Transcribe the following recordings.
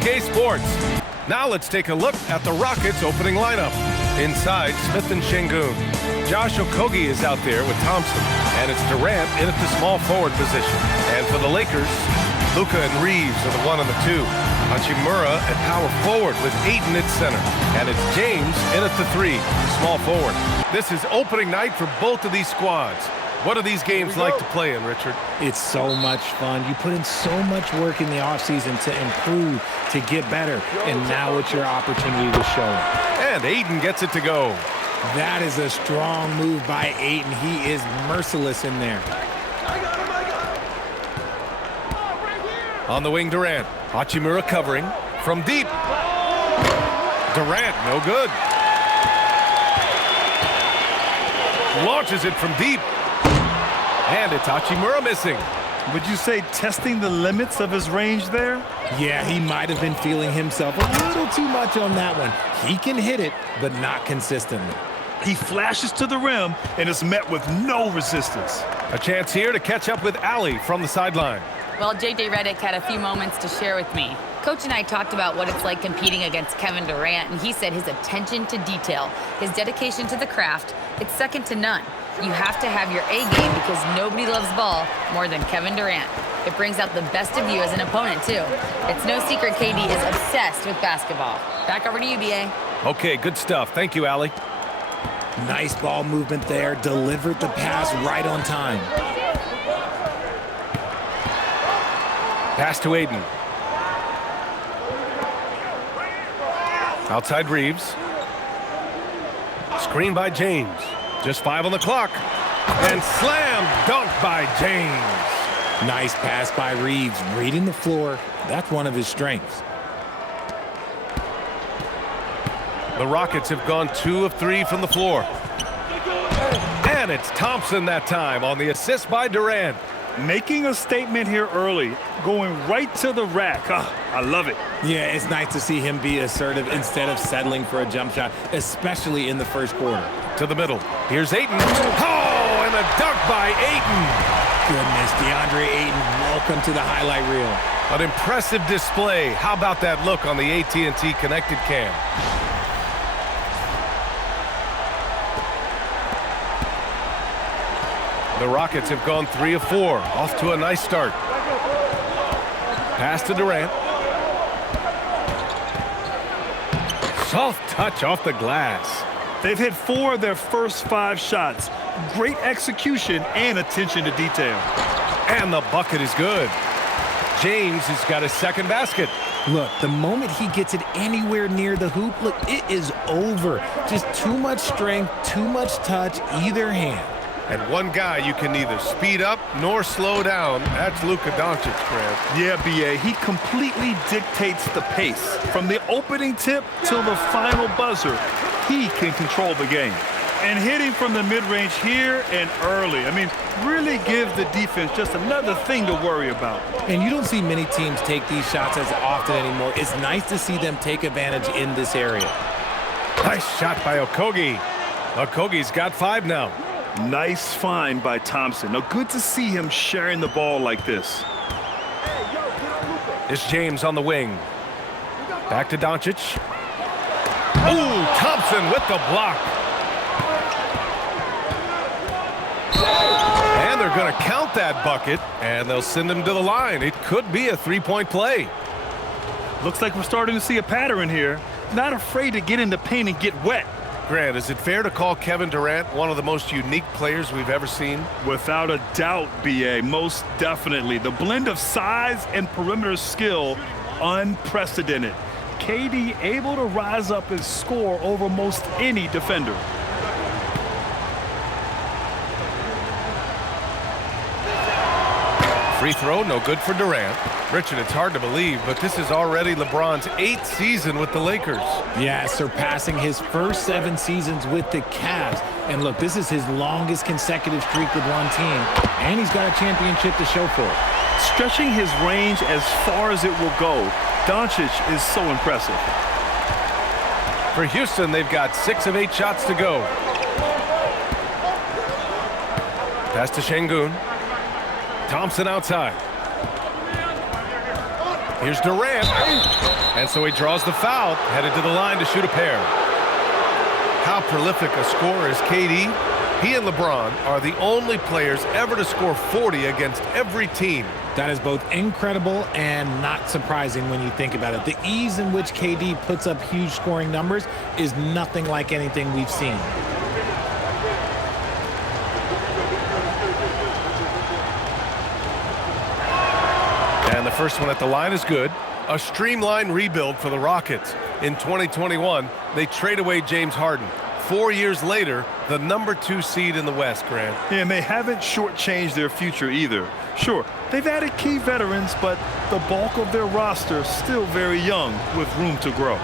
2K Sports. Now let's take a look at the Rockets' opening lineup. Inside, Smith and Şengün. Josh Okogie is out there with Thompson, and it's Durant in at the small forward position. And for the Lakers, Luka and Reeves are the 1 and the 2. Hachimura at power forward with Ayton at center. And it's James in at the 3, small forward. This is opening night for both of these squads. What are these games like to play in, Richard? It's so much fun. You put in so much work in the offseason to improve, to get better, and now it's your opportunity to show it. And Ayton gets it to go. That is a strong move by Ayton. He is merciless in there. On the wing, Durant. Hachimura covering from deep. Durant, no good. Launches it from deep. And it's Hachimura missing. Would you say testing the limits of his range there? Yeah, he might have been feeling himself a little too much on that one. He can hit it, but not consistently. He flashes to the rim and is met with no resistance. A chance here to catch up with Allie from the sideline. Well, J.J. Redick had a few moments to share with me. Coach and I talked about what it's like competing against Kevin Durant, and he said his attention to detail, his dedication to the craft, it's second to none. You have to have your A game because nobody loves ball more than Kevin Durant. It brings out the best of you as an opponent, too. It's no secret KD is obsessed with basketball. Back over to you, B.A. Okay, good stuff. Thank you, Allie. Nice ball movement there. Delivered the pass right on time. Pass to Ayton. Outside Reeves. Screen by James. Just 5 on the clock. And slam dunk by James. Nice pass by Reeves. Reading the floor. That's one of his strengths. The Rockets have gone 2 of 3 from the floor. And it's Thompson that time on the assist by Durant. Making a statement here early, going right to the rack. I love it. Yeah, it's nice to see him be assertive instead of settling for a jump shot, especially in the first quarter. To the middle. Here's Ayton. Oh, and a dunk by Ayton. Goodness, DeAndre Ayton, welcome to the highlight reel. An impressive display. How about that look on the AT&T connected cam? The Rockets have gone 3 of 4, off to a nice start. Pass to Durant. Soft touch off the glass. They've hit 4 of their first 5 shots. Great execution and attention to detail. And the bucket is good. James has got his second basket. Look, the moment he gets it anywhere near the hoop, look, it is over. Just too much strength, too much touch, either hand. And one guy you can neither speed up nor slow down. That's Luka Doncic, Grant. Yeah, B.A., he completely dictates the pace. From the opening tip till the final buzzer, he can control the game. And hitting from the mid-range here and early. I mean, really give the defense just another thing to worry about. And you don't see many teams take these shots as often anymore. It's nice to see them take advantage in this area. Nice shot by Okogie. Okogie's got 5 now. Nice find by Thompson. Now, good to see him sharing the ball like this. It's James on the wing. Back to Doncic. Ooh, Thompson with the block. And they're going to count that bucket, and they'll send him to the line. It could be a 3-point play. Looks like we're starting to see a pattern here. Not afraid to get in the paint and get wet. Grant, is it fair to call Kevin Durant one of the most unique players we've ever seen? Without a doubt, B.A., most definitely. The blend of size and perimeter skill, unprecedented. KD able to rise up and score over most any defender. Free throw, no good for Durant. Richard, it's hard to believe, but this is already LeBron's 8th season with the Lakers. Yeah, surpassing his first 7 seasons with the Cavs. And look, this is his longest consecutive streak with one team, and he's got a championship to show for it. Stretching his range as far as it will go, Doncic is so impressive. For Houston, they've got 6 of 8 shots to go. Pass to Şengün. Thompson outside. Here's Durant. And so he draws the foul, headed to the line to shoot a pair. How prolific a scorer is KD? He and LeBron are the only players ever to score 40 against every team. That is both incredible and not surprising when you think about it. The ease in which KD puts up huge scoring numbers is nothing like anything we've seen. And the first one at the line is good. A streamlined rebuild for the Rockets. In 2021, they trade away James Harden. 4 years later, the #2 seed in the West, Grant. And they haven't shortchanged their future either. Sure, they've added key veterans, but the bulk of their roster is still very young with room to grow.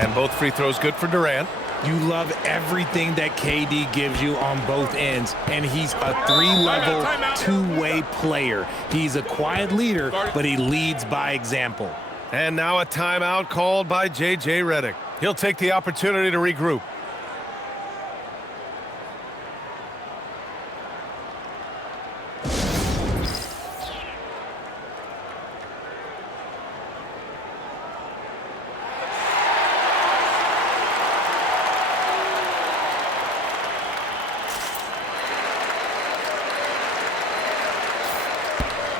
And both free throws good for Durant. You love everything that KD gives you on both ends, and he's a three-level, two-way player. He's a quiet leader, but he leads by example. And now a timeout called by J.J. Redick. He'll take the opportunity to regroup.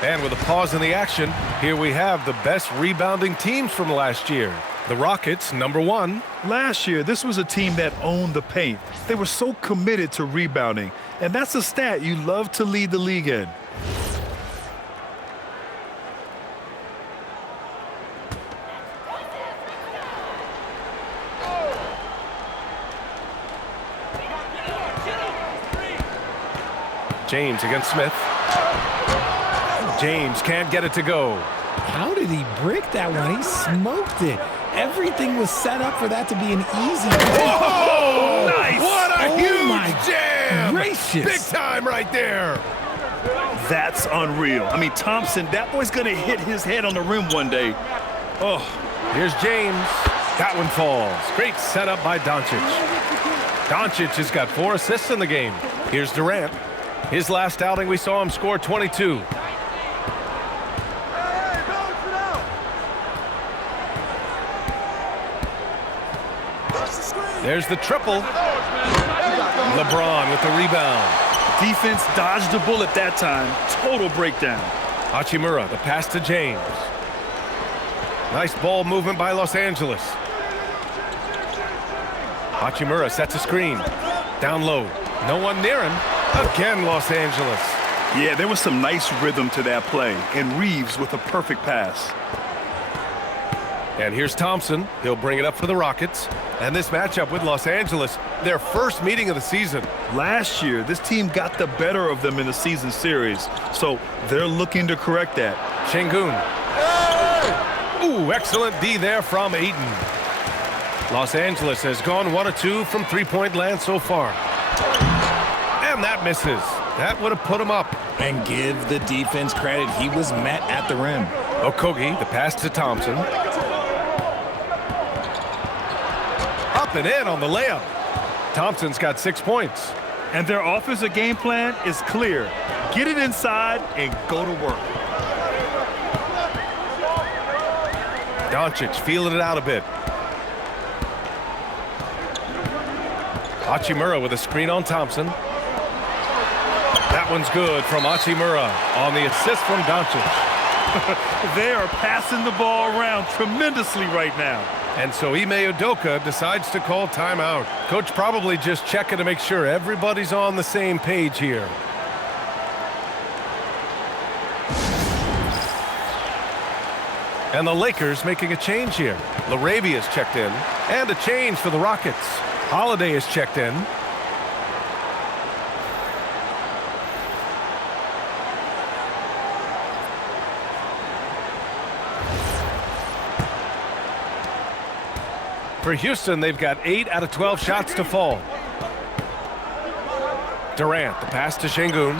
And with a pause in the action, here we have the best rebounding teams from last year. The Rockets, #1. Last year, this was a team that owned the paint. They were so committed to rebounding, and that's a stat you love to lead the league in. James against Smith. James can't get it to go. How did he brick that one? He smoked it. Everything was set up for that to be an easy Oh, nice! What a my huge jam! gracious. Big time right there. That's unreal. I mean, Thompson, that boy's going to hit his head on the rim one day. Oh, Here's James. That one falls. Great setup by Doncic. Doncic has got 4 assists in the game. Here's Durant. His last outing, we saw him score 22. There's the triple. LeBron with the rebound. defense dodged the bullet that time. Total breakdown. Hachimura, the pass to James. Nice ball movement by Los Angeles. Hachimura sets a screen. Down low. No one near him. Again, Los Angeles. Yeah, there was some nice rhythm to that play. And Reeves with a perfect pass. And here's Thompson. He'll bring it up for the Rockets. And this matchup with Los Angeles, their first meeting of the season. Last year, this team got the better of them in the season series. So they're looking to correct that. Şengün. Ooh, excellent D there from Ayton. Los Angeles has gone 1 of 2 from three-point land so far. And that misses. That would have put him up. And give the defense credit. He was met at the rim. Okogie, the pass to Thompson. Up and in on the layup. Thompson's got 6 points. And their offensive game plan is clear. Get it inside and go to work. Doncic feeling it out a bit. Hachimura with a screen on Thompson. That one's good from Hachimura on the assist from Doncic. They are passing the ball around tremendously right now. And so Ime Udoka decides to call timeout. Coach probably just checking to make sure everybody's on the same page here. And the Lakers making a change here. Larabia's checked in. And a change for the Rockets. Holiday is checked in. For Houston, they've got 8 out of 12 shots to fall. Durant, the pass to Şengün.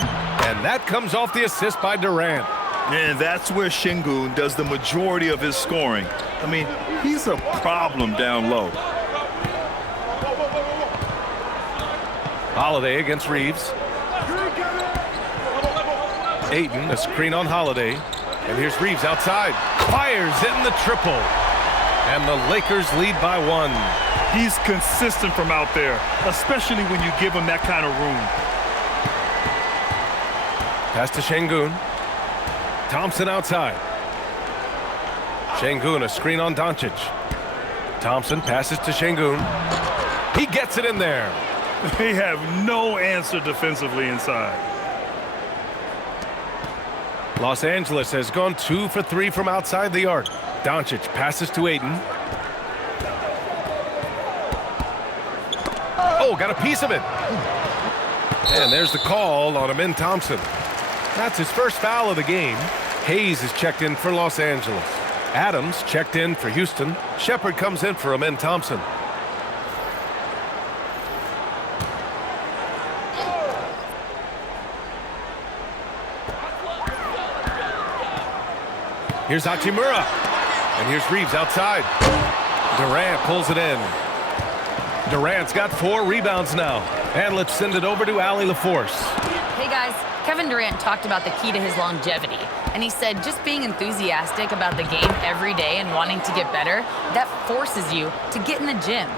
And that comes off the assist by Durant. And that's where Şengün does the majority of his scoring. I mean, he's a problem down low. Holiday against Reeves. Ayton, a screen on Holiday. And here's Reeves outside. Fires in the triple. And the Lakers lead by 1. He's consistent from out there, especially when you give him that kind of room. Pass to Şengün. Thompson outside. Şengün, a screen on Doncic. Thompson passes to Şengün. He gets it in there. They have no answer defensively inside. Los Angeles has gone 2 for 3 from outside the arc. Doncic passes to Ayton. Oh, got a piece of it. And there's the call on Amin Thompson. That's his first foul of the game. Hayes is checked in for Los Angeles. Adams checked in for Houston. Shepard comes in for Amin Thompson. Here's Hachimura. And here's Reeves outside. Durant pulls it in. Durant's got 4 rebounds now. And let's send it over to Allie LaForce. Hey guys, Kevin Durant talked about the key to his longevity. And he said just being enthusiastic about the game every day and wanting to get better, that forces you to get in the gym.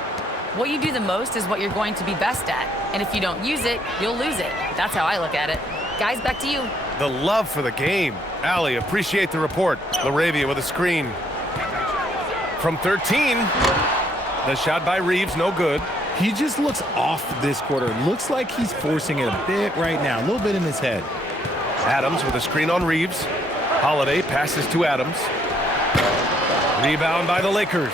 What you do the most is what you're going to be best at. And if you don't use it, you'll lose it. That's how I look at it. Guys, back to you. The love for the game. Allie, appreciate the report. LaRavia with a screen. From 13, the shot by Reeves, no good. He just looks off this quarter. Looks like he's forcing it a bit right now, a little bit in his head. Adams with a screen on Reeves. Holiday passes to Adams. Rebound by the Lakers.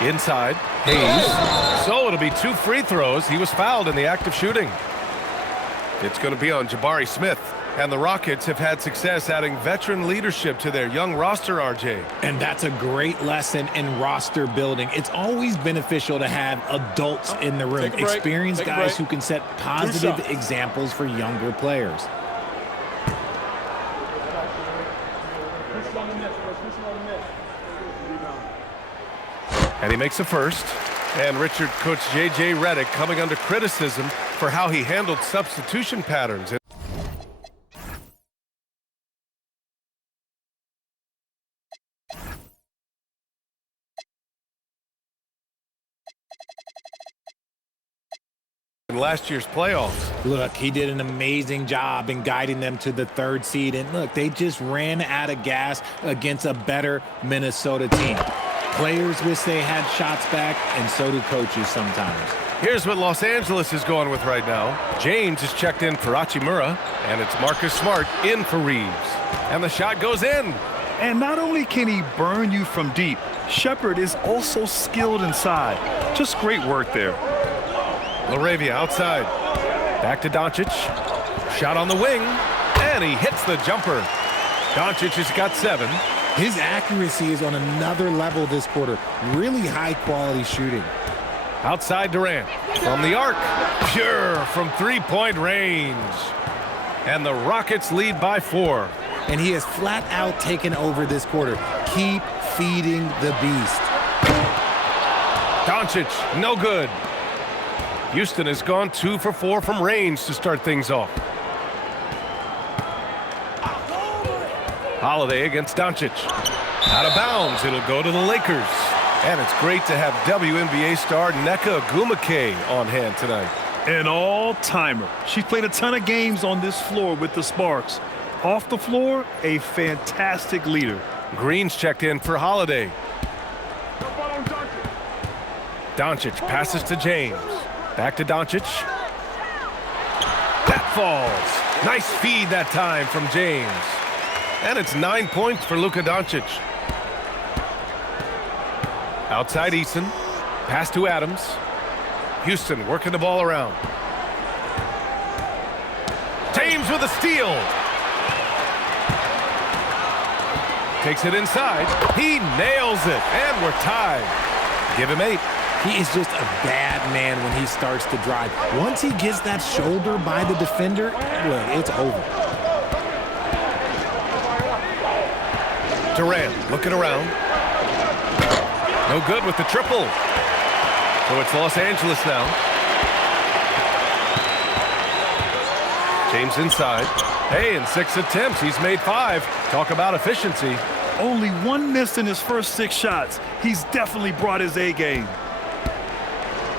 Inside, Hayes. So it'll be 2 free throws. He was fouled in the act of shooting. It's going to be on Jabari Smith. And the Rockets have had success adding veteran leadership to their young roster, RJ. And that's a great lesson in roster building. It's always beneficial to have adults in the room, experienced guys who can set positive examples for younger players. And he makes the first. And Richard coach J.J. Redick coming under criticism for how he handled substitution patterns. In last year's playoffs. Look, he did an amazing job in guiding them to the 3rd seed. And look, they just ran out of gas against a better Minnesota team. Players wish they had shots back, and so do coaches sometimes. Here's what Los Angeles is going with right now. James is checked in for Hachimura, and it's Marcus Smart in for Reeves. And the shot goes in. And not only can he burn you from deep, Shepard is also skilled inside. Just great work there. LaRavia outside. Back to Doncic. Shot on the wing, and he hits the jumper. Doncic has got 7. His accuracy is on another level this quarter. Really high-quality shooting. Outside Durant. From the arc. Pure from 3-point range. And the Rockets lead by 4. And he has flat out taken over this quarter. Keep feeding the beast. Doncic, no good. Houston has gone 2 for 4 from range to start things off. Holiday against Doncic. Out of bounds, it'll go to the Lakers. And it's great to have WNBA star Nneka Ogwumike on hand tonight. An all-timer. She's played a ton of games on this floor with the Sparks. Off the floor, a fantastic leader. Green's checked in for Holiday. Doncic passes to James. Back to Doncic. That falls. Nice feed that time from James. And it's 9 points for Luka Doncic. Outside Eason. Pass to Adams. Houston working the ball around. James with a steal. Takes it inside. He nails it. And we're tied. Give him 8. He is just a bad man when he starts to drive. Once he gets that shoulder by the defender, look, it's over. Durant looking around. No good with the triple. So it's Los Angeles now. James inside. Hey, in 6 attempts, he's made 5. Talk about efficiency. Only 1 miss in his first 6 shots. He's definitely brought his A game.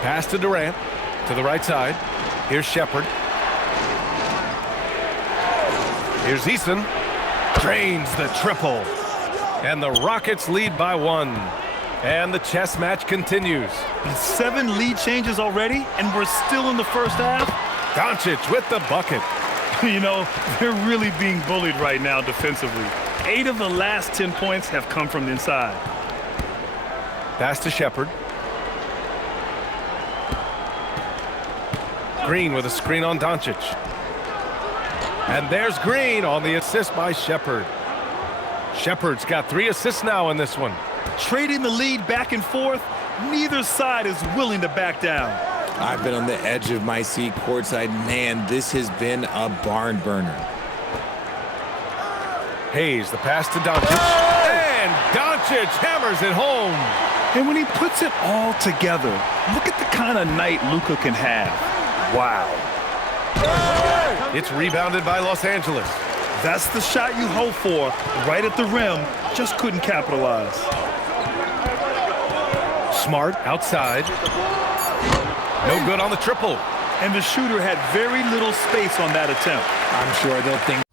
Pass to Durant to the right side. Here's Shepherd. Here's Eason. Drains the triple. And the Rockets lead by 1. And the chess match continues. 7 lead changes already, and we're still in the first half. Doncic with the bucket. You know, they're really being bullied right now defensively. 8 of the last 10 points have come from the inside. Pass to Shepherd. Green with a screen on Doncic. And there's Green on the assist by Shepherd. Shepherd's got 3 assists now in this one. Trading the lead back and forth, neither side is willing to back down. I've been on the edge of my seat courtside. Man, this has been a barn burner. Hayes, the pass to Doncic. And Doncic hammers it home. And when he puts it all together, look at the kind of night Luka can have. Wow. It's rebounded by Los Angeles. That's the shot you hope for, right at the rim. Just couldn't capitalize. Smart outside. No good on the triple. And the shooter had very little space on that attempt. I'm sure they'll think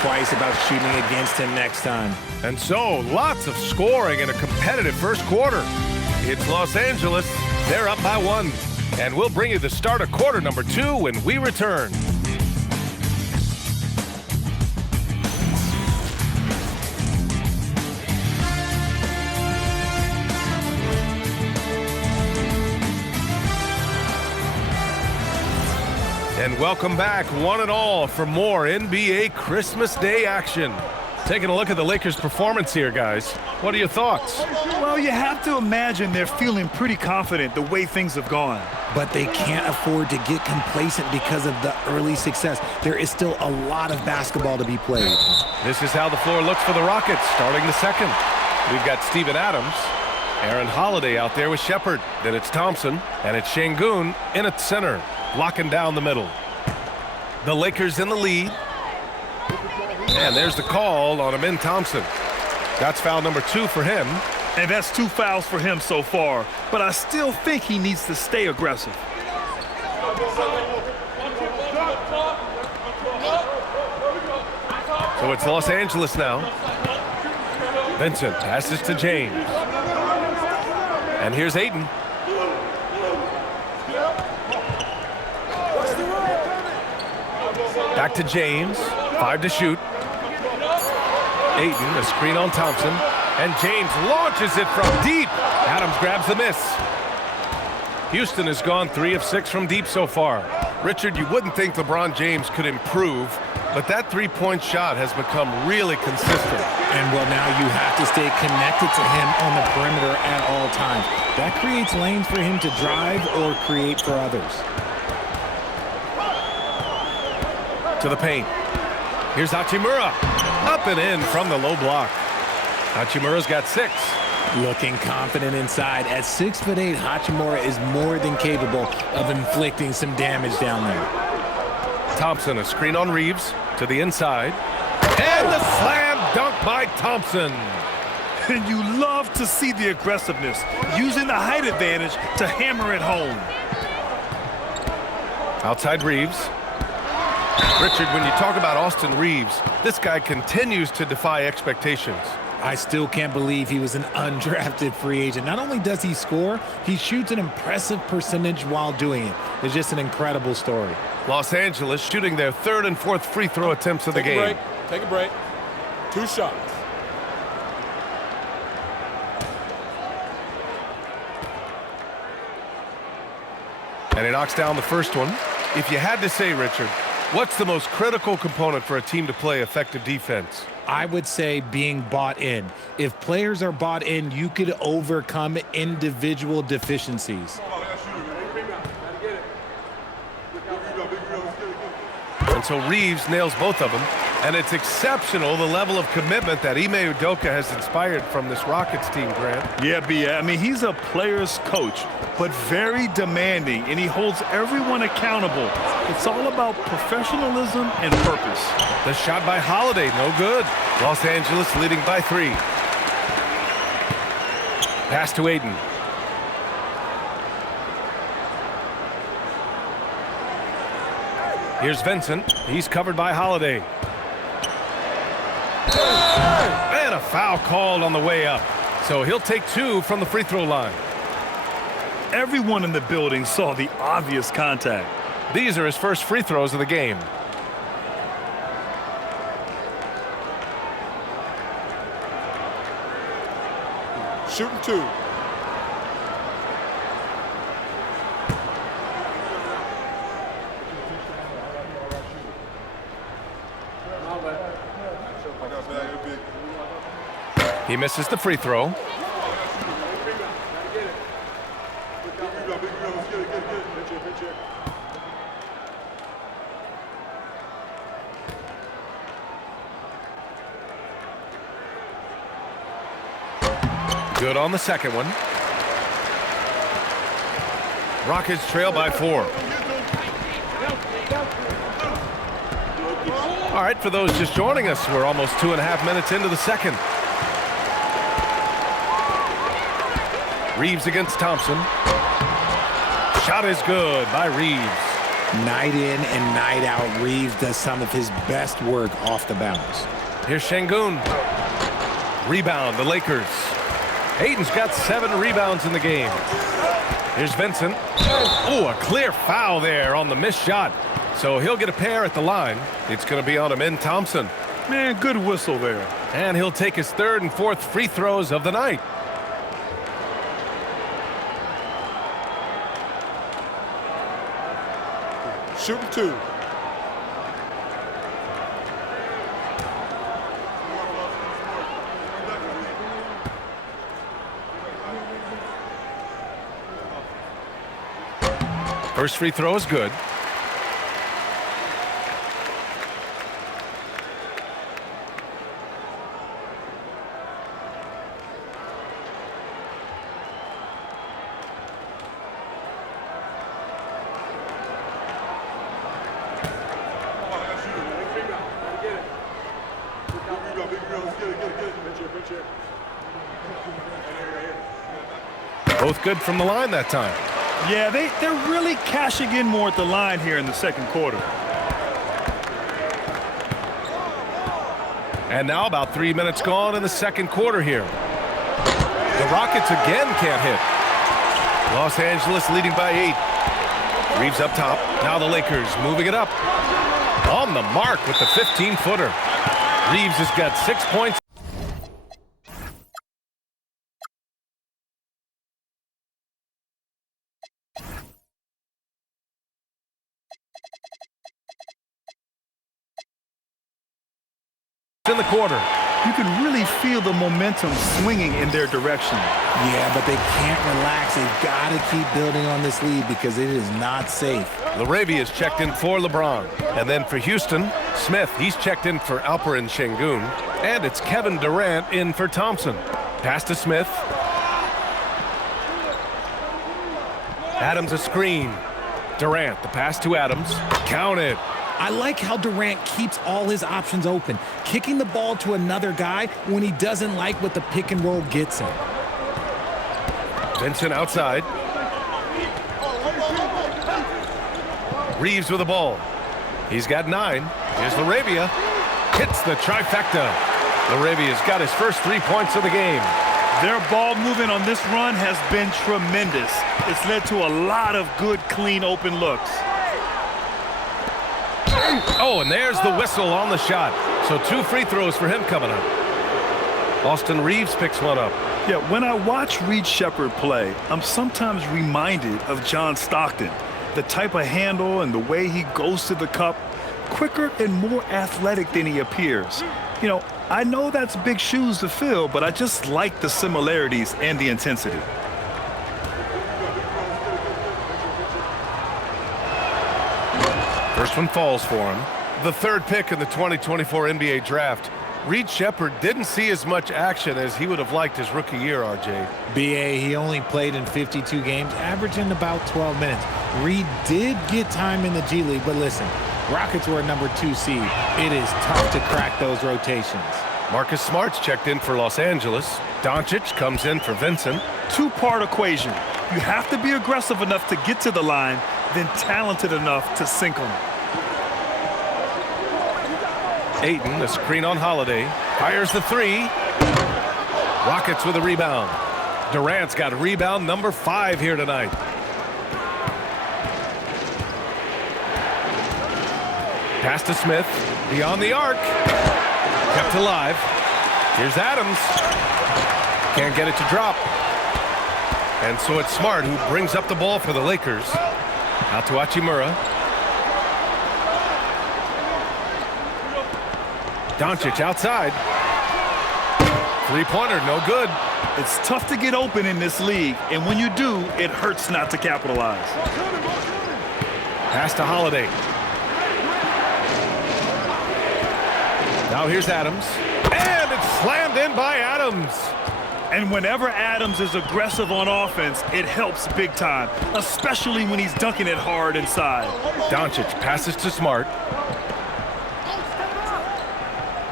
twice about shooting against him next time. And so, lots of scoring in a competitive first quarter. It's Los Angeles. They're up by 1. And we'll bring you the start of quarter number 2 when we return. And welcome back, one and all, for more NBA Christmas Day action. Taking a look at the Lakers' performance here, guys. What are your thoughts? Well, you have to imagine they're feeling pretty confident the way things have gone. But they can't afford to get complacent because of the early success. There is still a lot of basketball to be played. This is how the floor looks for the Rockets, starting the second. We've got Steven Adams, Aaron Holiday out there with Shepherd. Then it's Thompson, and it's Şengün in at center, locking down the middle. The Lakers in the lead. And there's the call on Amin Thompson. That's foul number 2 for him. And that's 2 fouls for him so far. But I still think he needs to stay aggressive. So it's Los Angeles now. Vincent passes to James. And here's Ayton. Back to James. 5 to shoot. Ayton, a screen on Thompson. And James launches it from deep. Adams grabs the miss. Houston has gone 3 of 6 from deep so far. Richard, you wouldn't think LeBron James could improve, but that 3-point shot has become really consistent. And, well, now you have to stay connected to him on the perimeter at all times. That creates lanes for him to drive or create for others. To the paint. Here's Hachimura. Up and in from the low block. Hachimura's got 6. Looking confident inside. At 6'8", Hachimura is more than capable of inflicting some damage down there. Thompson, a screen on Reeves to the inside. And the slam dunk by Thompson. And you love to see the aggressiveness, using the height advantage to hammer it home. Outside Reeves. Richard, when you talk about Austin Reeves, this guy continues to defy expectations. I still can't believe he was an undrafted free agent. Not only does he score, he shoots an impressive percentage while doing it. It's just an incredible story. Los Angeles shooting their 3rd and 4th free throw attempts of the game. Take a break. 2 shots. And he knocks down the first one. If you had to say, Richard, what's the most critical component for a team to play effective defense? I would say being bought in. If players are bought in, you could overcome individual deficiencies. And so Reeves nails both of them. And it's exceptional, the level of commitment that Ime Udoka has inspired from this Rockets team, Grant. Yeah, B.A. I mean, he's a player's coach, but very demanding, and he holds everyone accountable. It's all about professionalism and purpose. The shot by Holiday, no good. Los Angeles leading by 3. Pass to Aiden. Here's Vincent. He's covered by Holiday. And a foul called on the way up. So he'll take 2 from the free throw line. Everyone in the building saw the obvious contact. These are his first free throws of the game. Shooting 2. He misses the free throw. Good on the second one. Rockets trail by 4. All right, for those just joining us, we're almost 2.5 minutes into the second. Reeves against Thompson. Shot is good by Reeves. Night in and night out, Reeves does some of his best work off the bounce. Here's Şengün. Rebound, the Lakers. Aiden's got 7 rebounds in the game. Here's Vincent. Oh, a clear foul there on the missed shot. So he'll get a pair at the line. It's going to be on Amin Thompson. Man, good whistle there. And he'll take his 3rd and 4th free throws of the night. Shooting 2. First free throw is good. Both good from the line that time. Yeah, they're really cashing in more at the line here in the second quarter. And now about 3 minutes gone in the second quarter here. The Rockets again can't hit. Los Angeles leading by 8. Reeves up top. Now the Lakers moving it up. On the mark with the 15-footer. Reeves has got 6 points. In the quarter. You can really feel the momentum swinging in their direction. Yeah, but they can't relax. They've got to keep building on this lead because it is not safe. LaRavia is checked in for LeBron. And then for Houston, Smith, he's checked in for Alperen Şengün. And it's Kevin Durant in for Thompson. Pass to Smith. Adams a screen. Durant, the pass to Adams. Count it. I like how Durant keeps all his options open, kicking the ball to another guy when he doesn't like what the pick and roll gets him. Vincent outside. Reeves with the ball. He's got 9. Here's LaRavia. Hits the trifecta. LaRavia's got his first 3 points of the game. Their ball movement on this run has been tremendous. It's led to a lot of good, clean, open looks. Oh, and there's the whistle on the shot. So 2 free throws for him coming up. Austin Reeves picks one up. Yeah, when I watch Reed Sheppard play, I'm sometimes reminded of John Stockton. The type of handle and the way he goes to the cup, quicker and more athletic than he appears. You know, I know that's big shoes to fill, but I just like the similarities and the intensity. First one falls for him. The third pick in the 2024 NBA Draft. Reed Sheppard didn't see as much action as he would have liked his rookie year, RJ. BA, he only played in 52 games, averaging about 12 minutes. Reed did get time in the G League, but listen, Rockets were a number 2 seed. It is tough to crack those rotations. Marcus Smart's checked in for Los Angeles. Doncic comes in for Vincent. Two-part equation. You have to be aggressive enough to get to the line, then talented enough to sink them. Ayton, the screen on Holiday. Fires the three. Rockets with a rebound. Durant's got rebound number 5 here tonight. Pass to Smith. Beyond the arc. Kept alive. Here's Adams. Can't get it to drop. And so it's Smart who brings up the ball for the Lakers. Out to Hachimura. Doncic outside. Three-pointer, no good. It's tough to get open in this league, and when you do, it hurts not to capitalize. Pass to Holiday. Now here's Adams. And it's slammed in by Adams. And whenever Adams is aggressive on offense, it helps big time, especially when he's dunking it hard inside. Doncic passes to Smart.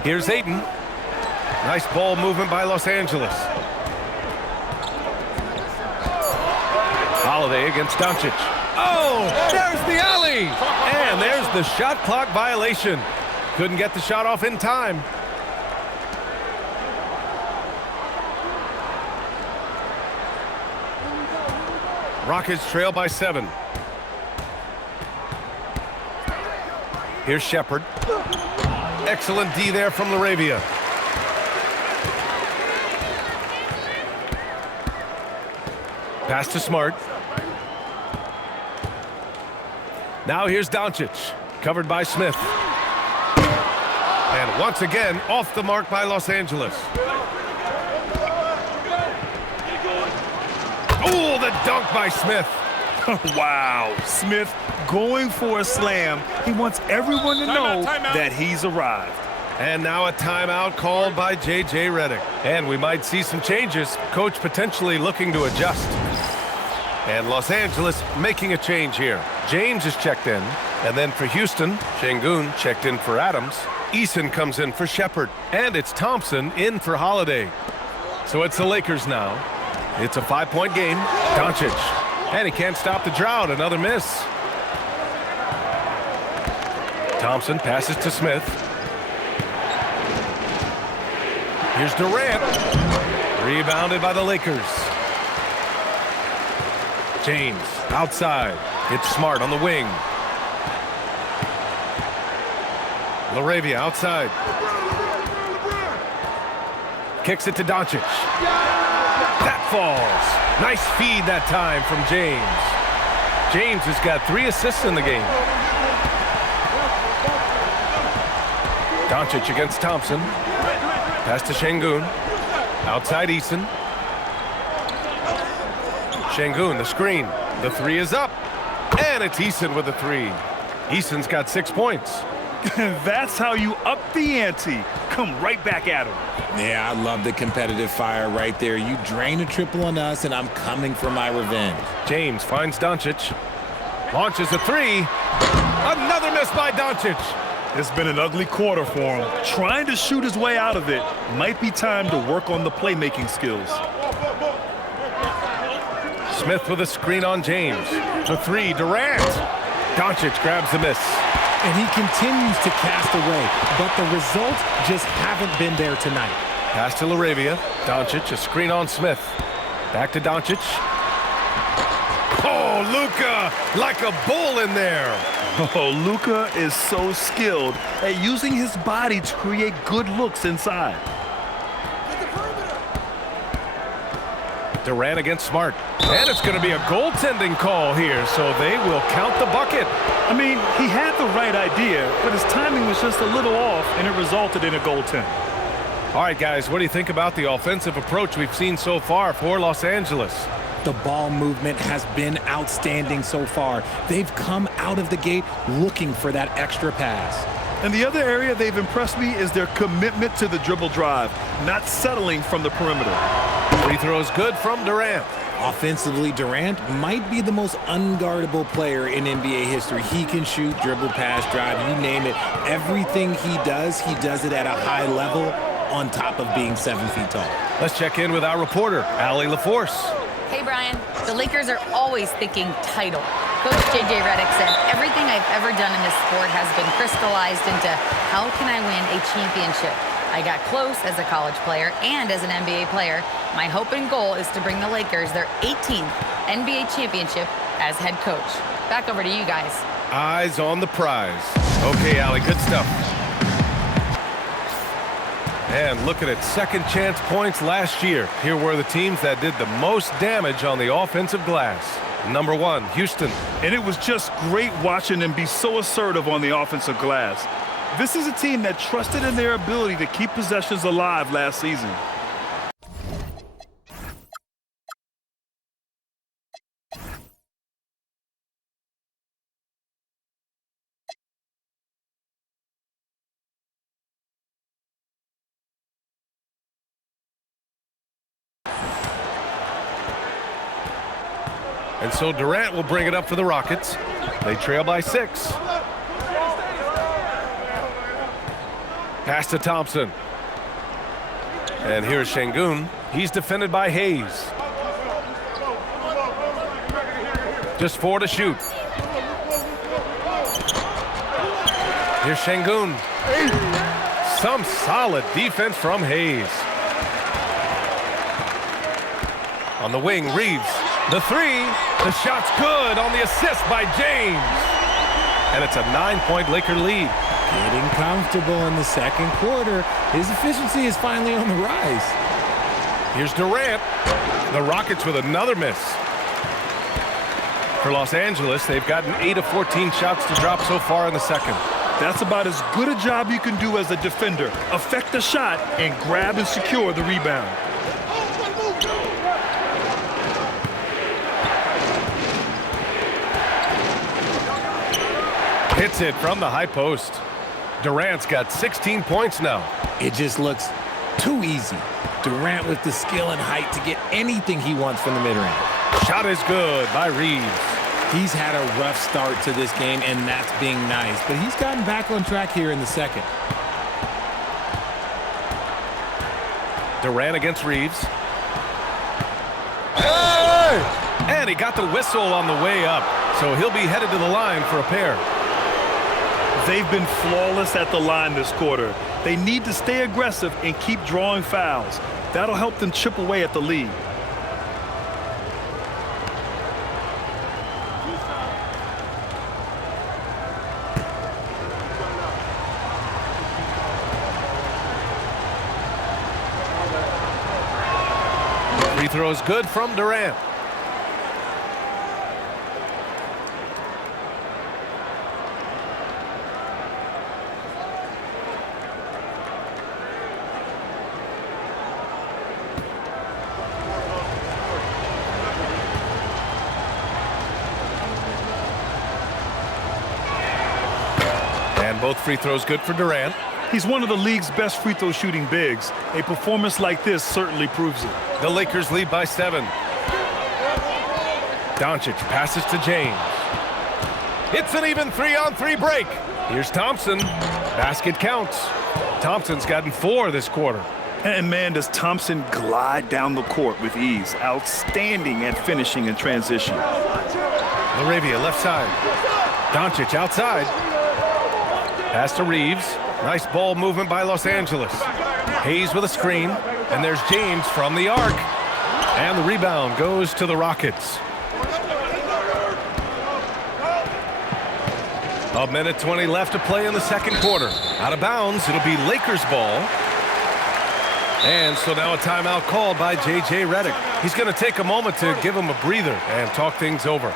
Here's Ayton. Nice ball movement by Los Angeles. Holiday against Doncic. Oh, there's the alley. And there's the shot clock violation. Couldn't get the shot off in time. Rockets trail by 7. Here's Sheppard. Excellent D there from Laravia. Pass to Smart. Now here's Doncic, covered by Smith. And once again, off the mark by Los Angeles. Oh, the dunk by Smith. Wow, Smith going for a slam. He wants everyone to know that he's arrived. And now a timeout called by J.J. Redick. And we might see some changes. Coach potentially looking to adjust. And Los Angeles making a change here. James is checked in. And then for Houston, Şengün checked in for Adams. Eason comes in for Sheppard. And it's Thompson in for Holiday. So it's the Lakers now. It's a 5-point game. Doncic. And he can't stop the drought. Another miss. Thompson passes to Smith. Here's Durant. Rebounded by the Lakers. James outside. It's Smart on the wing. Laravia outside. Kicks it to Doncic. That falls. Nice feed that time from James. James has got 3 assists in the game. Doncic against Thompson. Pass to Şengün. Outside Eason. Şengün, the screen. The 3 is up. And it's Eason with the 3. Eason's got 6 points. That's how you up the ante. Come right back at him. Yeah, I love the competitive fire right there. You drain a triple on us, and I'm coming for my revenge. James finds Doncic. Launches a 3. Another miss by Doncic. It's been an ugly quarter for him. Trying to shoot his way out of it. Might be time to work on the playmaking skills. Smith with a screen on James. The 3, Durant. Doncic grabs the miss. And he continues to cast away, but the results just haven't been there tonight. Pass to Laravia. Doncic, a screen on Smith. Back to Doncic. Oh, Luka, like a bull in there. Oh, Luka is so skilled at using his body to create good looks inside. Durant against Smart. And it's going to be a goaltending call here, so they will count the bucket. I mean, he had the right idea, but his timing was just a little off, and it resulted in a goaltend. All right, guys, what do you think about the offensive approach we've seen so far for Los Angeles? The ball movement has been outstanding so far. They've come out of the gate looking for that extra pass. And the other area they've impressed me is their commitment to the dribble drive, not settling from the perimeter. Free throw is good from Durant. Offensively, Durant might be the most unguardable player in NBA history. He can shoot, dribble, pass, drive, you name it. Everything he does it at a high level on top of being 7 feet tall. Let's check in with our reporter, Allie LaForce. Hey, Brian. The Lakers are always thinking title. Coach J.J. Redick said, everything I've ever done in this sport has been crystallized into how can I win a championship? I got close as a college player and as an NBA player. My hope and goal is to bring the Lakers their 18th NBA championship as head coach. Back over to you guys. Eyes on the prize. Okay, Allie, good stuff. And looking at second chance points last year, here were the teams that did the most damage on the offensive glass. Number 1, Houston. And it was just great watching them be so assertive on the offensive glass. This is a team that trusted in their ability to keep possessions alive last season. And so Durant will bring it up for the Rockets. They trail by 6. Pass to Thompson. And here's Şengün. He's defended by Hayes. Just 4 to shoot. Here's Şengün. Some solid defense from Hayes. On the wing, Reeves. The 3. The shot's good on the assist by James. And it's a 9-point Laker lead. Getting comfortable in the second quarter. His efficiency is finally on the rise. Here's Durant. The Rockets with another miss. For Los Angeles, they've gotten 8 of 14 shots to drop so far in the second. That's about as good a job you can do as a defender. Affect the shot and grab and secure the rebound. Hits it from the high post. Durant's got 16 points now. It just looks too easy. Durant with the skill and height to get anything he wants from the mid-range. Shot is good by Reeves. He's had a rough start to this game, and that's being nice. But he's gotten back on track here in the second. Durant against Reeves. Hey! And he got the whistle on the way up, so he'll be headed to the line for a pair. They've been flawless at the line this quarter. They need to stay aggressive and keep drawing fouls. That'll help them chip away at the lead. Free throw is good from Durant. And both free throws good for Durant. He's one of the league's best free throw shooting bigs. A performance like this certainly proves it. The Lakers lead by 7. Doncic passes to James. It's an even 3-on-3 break. Here's Thompson. Basket counts. Thompson's gotten 4 this quarter. And man, does Thompson glide down the court with ease. Outstanding at finishing in transition. Laravia left side. Doncic outside. Pass to Reeves. Nice ball movement by Los Angeles. Hayes with a screen. And there's James from the arc. And the rebound goes to the Rockets. A minute 20 left to play in the second quarter. Out of bounds, it'll be Lakers ball. And so now a timeout called by J.J. Redick. He's going to take a moment to give him a breather and talk things over.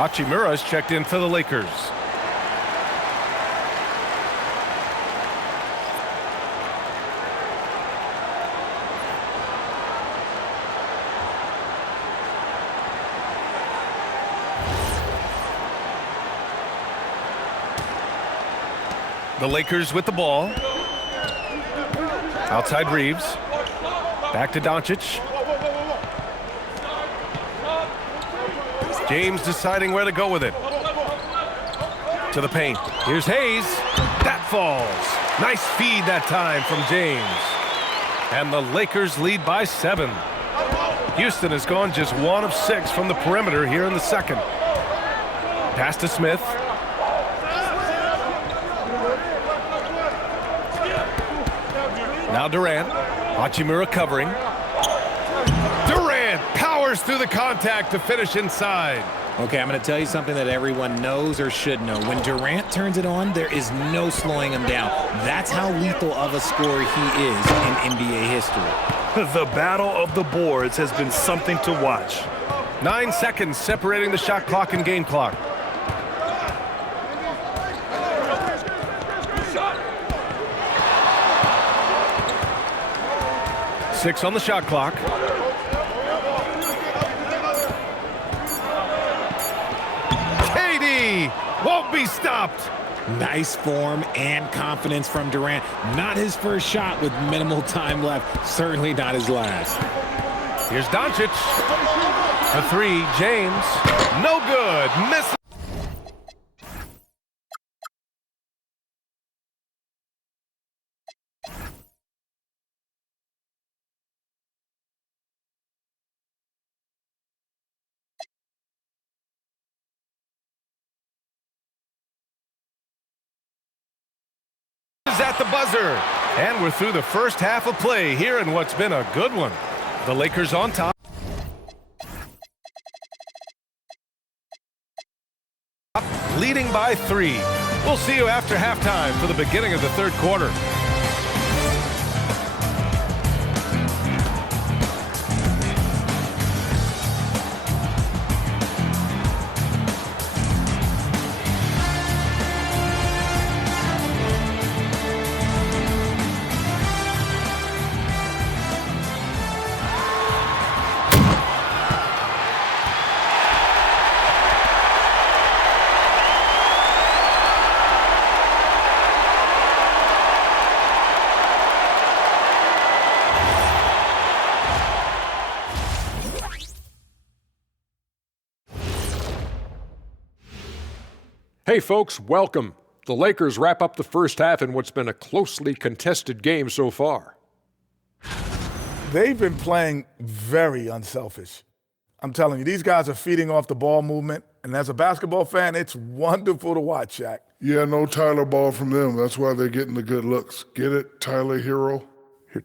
Hachimura's checked in for the Lakers. The Lakers with the ball. Outside Reeves. Back to Doncic. James deciding where to go with it. To the paint. Here's Hayes. That falls. Nice feed that time from James. And the Lakers lead by 7. Houston has gone just 1 of 6 from the perimeter here in the second. Pass to Smith. Now Durant. Hachimura covering. Durant powers through the contact to finish inside. Okay, I'm going to tell you something that everyone knows or should know. When Durant turns it on, there is no slowing him down. That's how lethal of a scorer he is in NBA history. The battle of the boards has been something to watch. 9 seconds separating the shot clock and game clock. Six on the shot clock. KD won't be stopped. Nice form and confidence from Durant. Not his first shot with minimal time left. Certainly not his last. Here's Doncic. A 3, James. No good. Miss. At the buzzer. And we're through the first half of play here in what's been a good one. The Lakers on top. Leading by 3. We'll see you after halftime for the beginning of the third quarter. Hey folks, welcome. The Lakers wrap up the first half in what's been a closely contested game so far. They've been playing very unselfish. I'm telling you, these guys are feeding off the ball movement, and as a basketball fan, it's wonderful to watch, Shaq. Yeah, no Tyler Ball from them. That's why they're getting the good looks. Get it, Tyler Hero?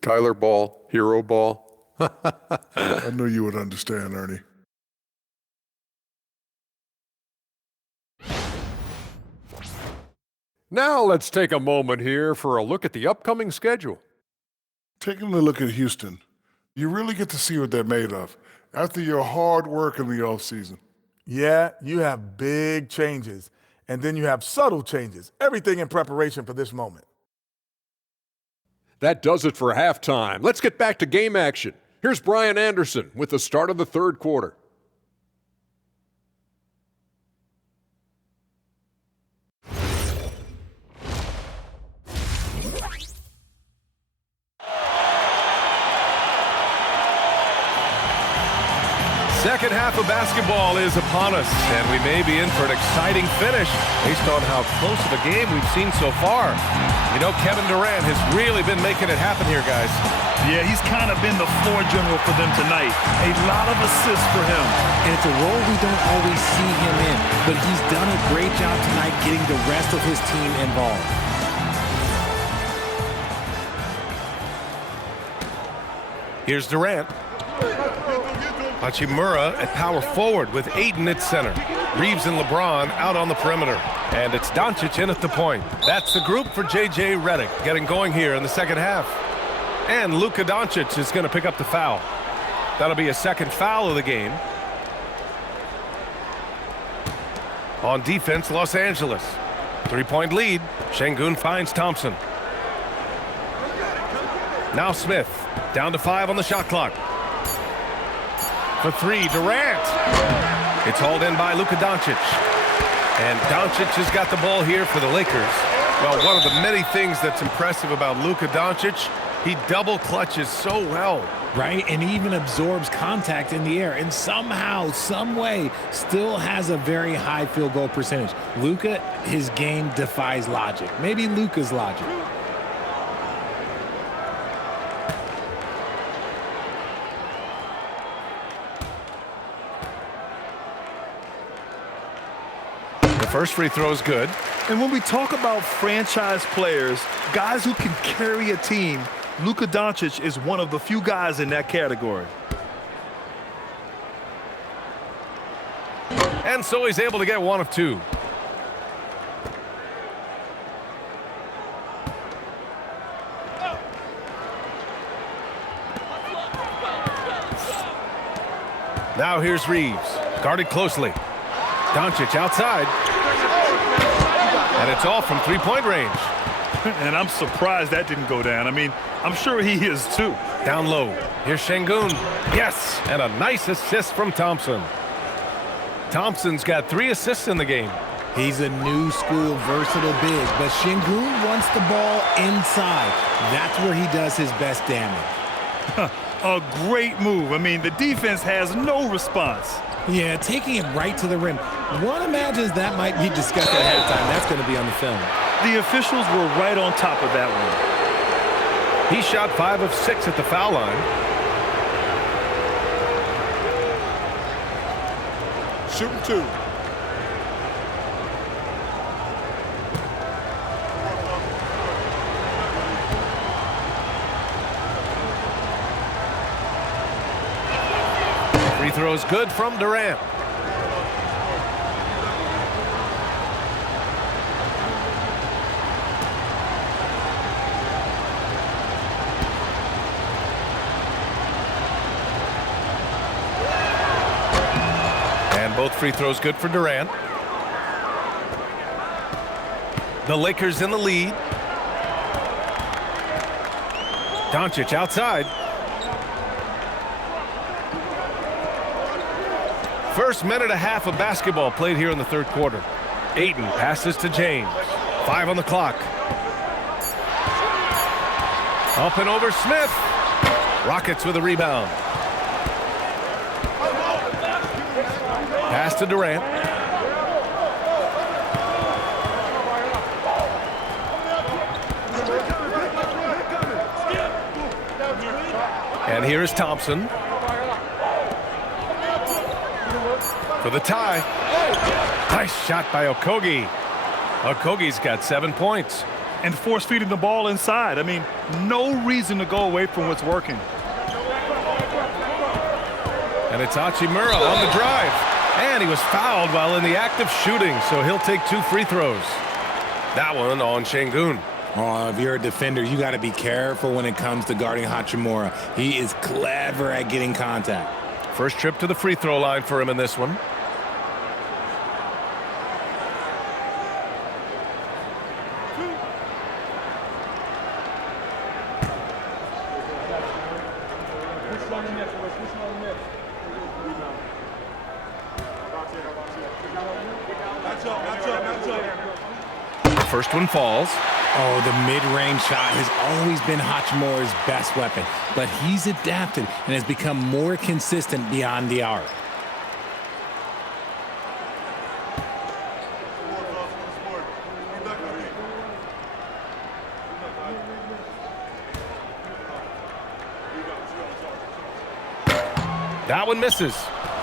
Tyler Ball, Hero Ball. I knew you would understand, Ernie. Now let's take a moment here for a look at the upcoming schedule. Taking a look at Houston, you really get to see what they're made of after your hard work in the offseason. Yeah, you have big changes, and then you have subtle changes. Everything in preparation for this moment. That does it for halftime. Let's get back to game action. Here's Brian Anderson with the start of the third quarter. Second half of basketball is upon us, and we may be in for an exciting finish based on how close of a game we've seen so far. You know, Kevin Durant has really been making it happen here, guys. Yeah, he's kind of been the floor general for them tonight. A lot of assists for him. And it's a role we don't always see him in, but he's done a great job tonight getting the rest of his team involved. Here's Durant. Hachimura at power forward with Ayton at center. Reeves and LeBron out on the perimeter. And it's Doncic in at the point. That's the group for J.J. Redick getting going here in the second half. And Luka Doncic is going to pick up the foul. That'll be a second foul of the game. On defense, Los Angeles. 3-point lead. Şengün finds Thompson. Now Smith. Down to 5 on the shot clock. For 3, Durant. It's hauled in by Luka Doncic. And Doncic has got the ball here for the Lakers. Well, one of the many things that's impressive about Luka Doncic, he double clutches so well. Right, and even absorbs contact in the air, and somehow, some way, still has a very high field goal percentage. Luka, his game defies logic. Maybe Luka's logic. The first free throw is good. And when we talk about franchise players, guys who can carry a team, Luka Doncic is one of the few guys in that category. And so he's able to get 1 of 2. Now here's Reeves, guarded closely. Doncic outside. And it's all from 3-point range. And I'm surprised that didn't go down. I mean, I'm sure he is too. Down low. Here's Şengün. Yes, and a nice assist from Thompson. Thompson's got 3 assists in the game. He's a new school versatile big, but Şengün wants the ball inside. That's where he does his best damage. A great move. I mean, the defense has no response. Yeah, taking it right to the rim. One imagines that might be discussed at halftime. That's going to be on the film. The officials were right on top of that one. He shot 5 of 6 at the foul line. Shooting 2. Free throw is good from Durant. And both free throws good for Durant. The Lakers in the lead. Doncic outside. First minute and a half of basketball played here in the third quarter. Ayton passes to James. 5 on the clock. Up and over Smith. Rockets with a rebound. Pass to Durant. And here is Thompson. For the tie. Nice shot by Okogie. Okogie's got 7 points. And force-feeding the ball inside. I mean, no reason to go away from what's working. And it's Hachimura on the drive. And he was fouled while in the act of shooting, so he'll take 2 free throws. That one on Şengün. Oh, if you're a defender, you got to be careful when it comes to guarding Hachimura. He is clever at getting contact. First trip to the free throw line for him in this one. First one falls. Oh, the mid-range shot has always been Hachimura's best weapon, but he's adapted and has become more consistent beyond the arc. That one misses.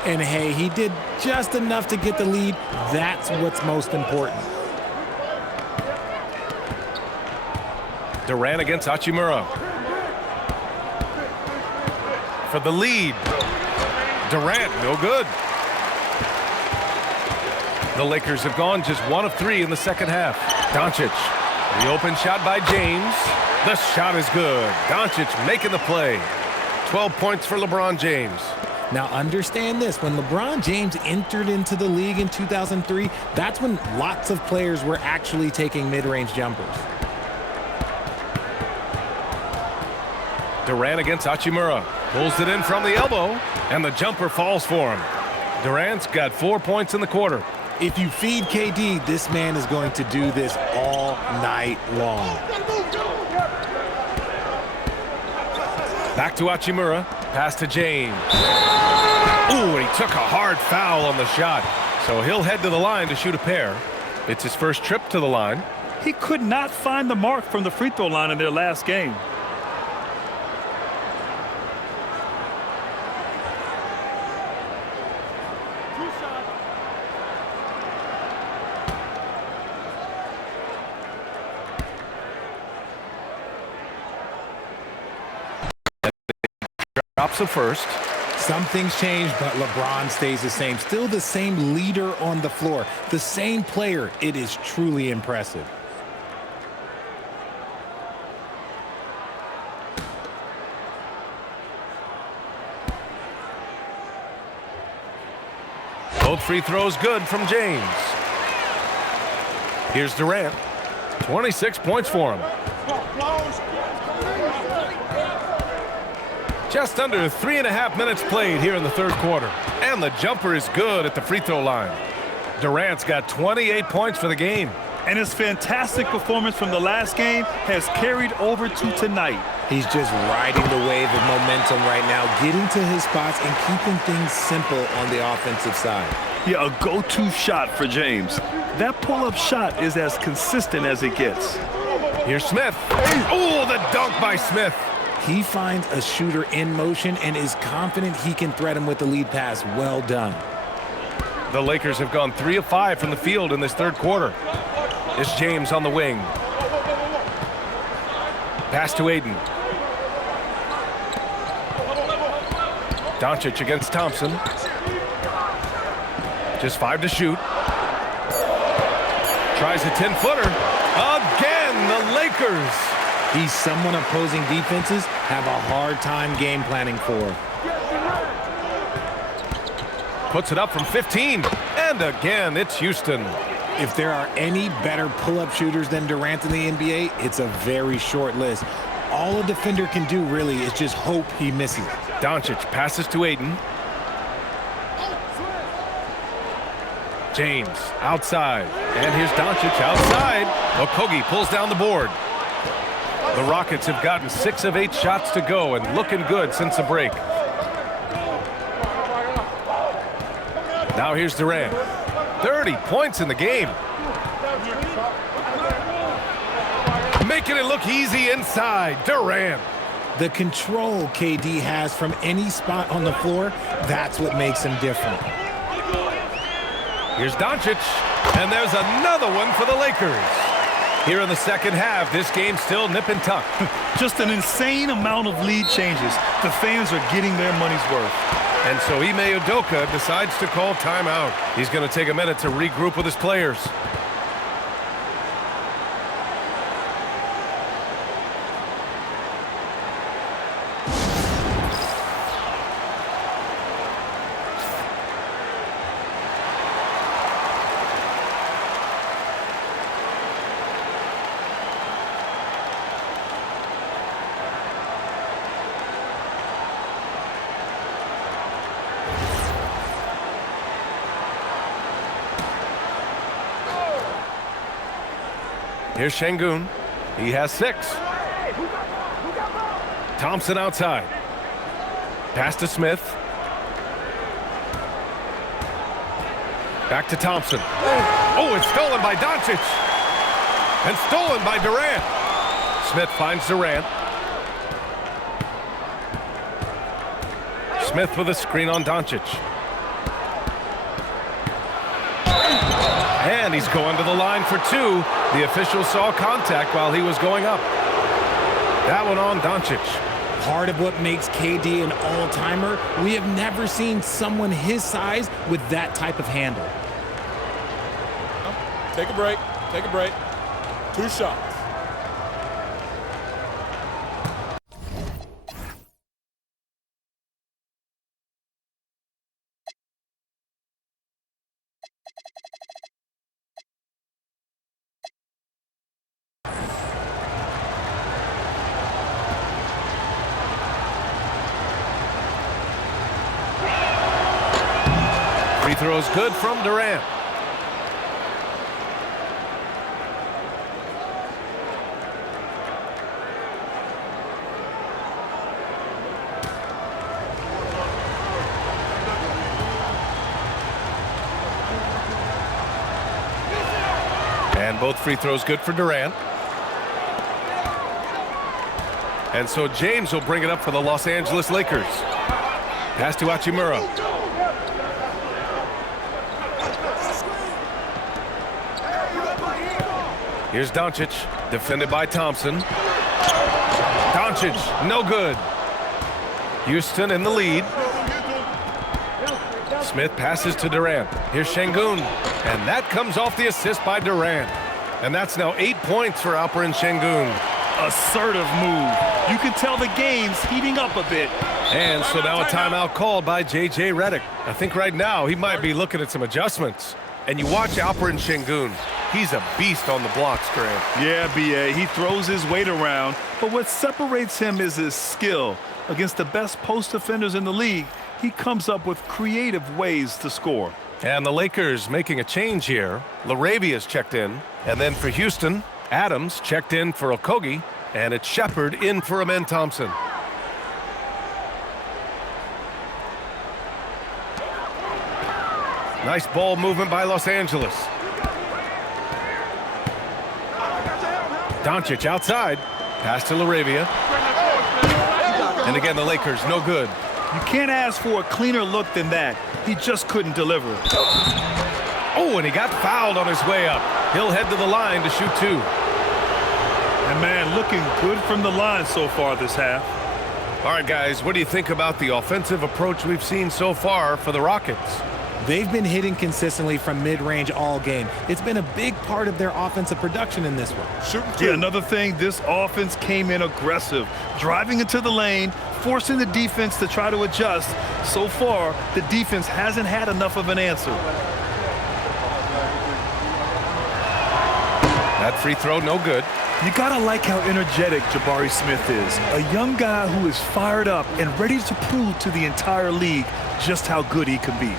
And hey, he did just enough to get the lead. That's what's most important. Durant against Hachimura. For the lead. Durant, no good. The Lakers have gone just 1 of 3 in the second half. Doncic. The open shot by James. The shot is good. Doncic making the play. 12 points for LeBron James. Now understand this, when LeBron James entered into the league in 2003, that's when lots of players were actually taking mid-range jumpers. Durant against Hachimura. Pulls it in from the elbow, and the jumper falls for him. Durant's got 4 points in the quarter. If you feed KD, this man is going to do this all night long. Back to Hachimura. Pass to James. Ooh, and he took a hard foul on the shot. So he'll head to the line to shoot a pair. It's his first trip to the line. He could not find the mark from the free throw line in their last game. Drops the first. Some things change, but LeBron stays the same. Still the same leader on the floor. The same player. It is truly impressive. Both free throws good from James. Here's Durant. 26 points for him. Just under 3.5 minutes played here in the third quarter. And the jumper is good at the free throw line. Durant's got 28 points for the game. And his fantastic performance from the last game has carried over to tonight. He's just riding the wave of momentum right now, getting to his spots and keeping things simple on the offensive side. Yeah, a go-to shot for James. That pull-up shot is as consistent as it gets. Here's Smith. Oh, the dunk by Smith. He finds a shooter in motion and is confident he can threat him with the lead pass. Well done. The Lakers have gone 3 of 5 from the field in this third quarter. It's James on the wing. Pass to Aiden. Doncic against Thompson. Just 5 to shoot. Tries a 10-footer. Again, the Lakers. He's someone opposing defenses have a hard time game planning for. Puts it up from 15. And again, it's Houston. If there are any better pull-up shooters than Durant in the NBA, it's a very short list. All a defender can do, really, is just hope he misses. Doncic passes to Aiden. James outside. And here's Doncic outside. Okogie pulls down the board. The Rockets have gotten 6 of 8 shots to go and looking good since the break. Now here's Durant. 30 points in the game. Making it look easy inside. Durant. The control KD has from any spot on the floor, that's what makes him different. Here's Doncic. And there's another one for the Lakers. Here in the second half, this game's still nip and tuck. Just an insane amount of lead changes. The fans are getting their money's worth. And so Ime Udoka decides to call timeout. He's going to take a minute to regroup with his players. Here's Şengün. He has 6. Thompson outside. Pass to Smith. Back to Thompson. Oh, it's stolen by Doncic. And stolen by Durant. Smith finds Durant. Smith with a screen on Doncic. And he's going to the line for 2. The official saw contact while he was going up. That one on Doncic. Part of what makes KD an all-timer, we have never seen someone his size with that type of handle. Take a break. Take a break. 2 shots. Free throw is good from Durant. And both free throws good for Durant. And so James will bring it up for the Los Angeles Lakers. Pass to Hachimura. Here's Doncic, defended by Thompson. Doncic, no good. Houston in the lead. Smith passes to Durant. Here's Şengün, and that comes off the assist by Durant. And that's now 8 points for Alperen Şengün. Assertive move. You can tell the game's heating up a bit. And so now a timeout called by J.J. Redick. I think right now he might be looking at some adjustments. And you watch Alperen Şengün. He's a beast on the blocks, Grant. Yeah, B.A., he throws his weight around, but what separates him is his skill. Against the best post defenders in the league, he comes up with creative ways to score. And the Lakers making a change here. LaRavia's checked in. And then for Houston, Adams checked in for Okogie. And it's Shepard in for Amen Thompson. Nice ball movement by Los Angeles. Doncic outside. Pass to LaRavia. And again, the Lakers, no good. You can't ask for a cleaner look than that. He just couldn't deliver. Oh, and he got fouled on his way up. He'll head to the line to shoot two. And man, looking good from the line so far this half. All right, guys, what do you think about the offensive approach we've seen so far for the Rockets? They've been hitting consistently from mid-range all game. It's been a big part of their offensive production in this one. Yeah, another thing, this offense came in aggressive, driving into the lane, forcing the defense to try to adjust. So far, the defense hasn't had enough of an answer. That free throw, no good. You gotta like how energetic Jabari Smith is. A young guy who is fired up and ready to prove to the entire league just how good he can be.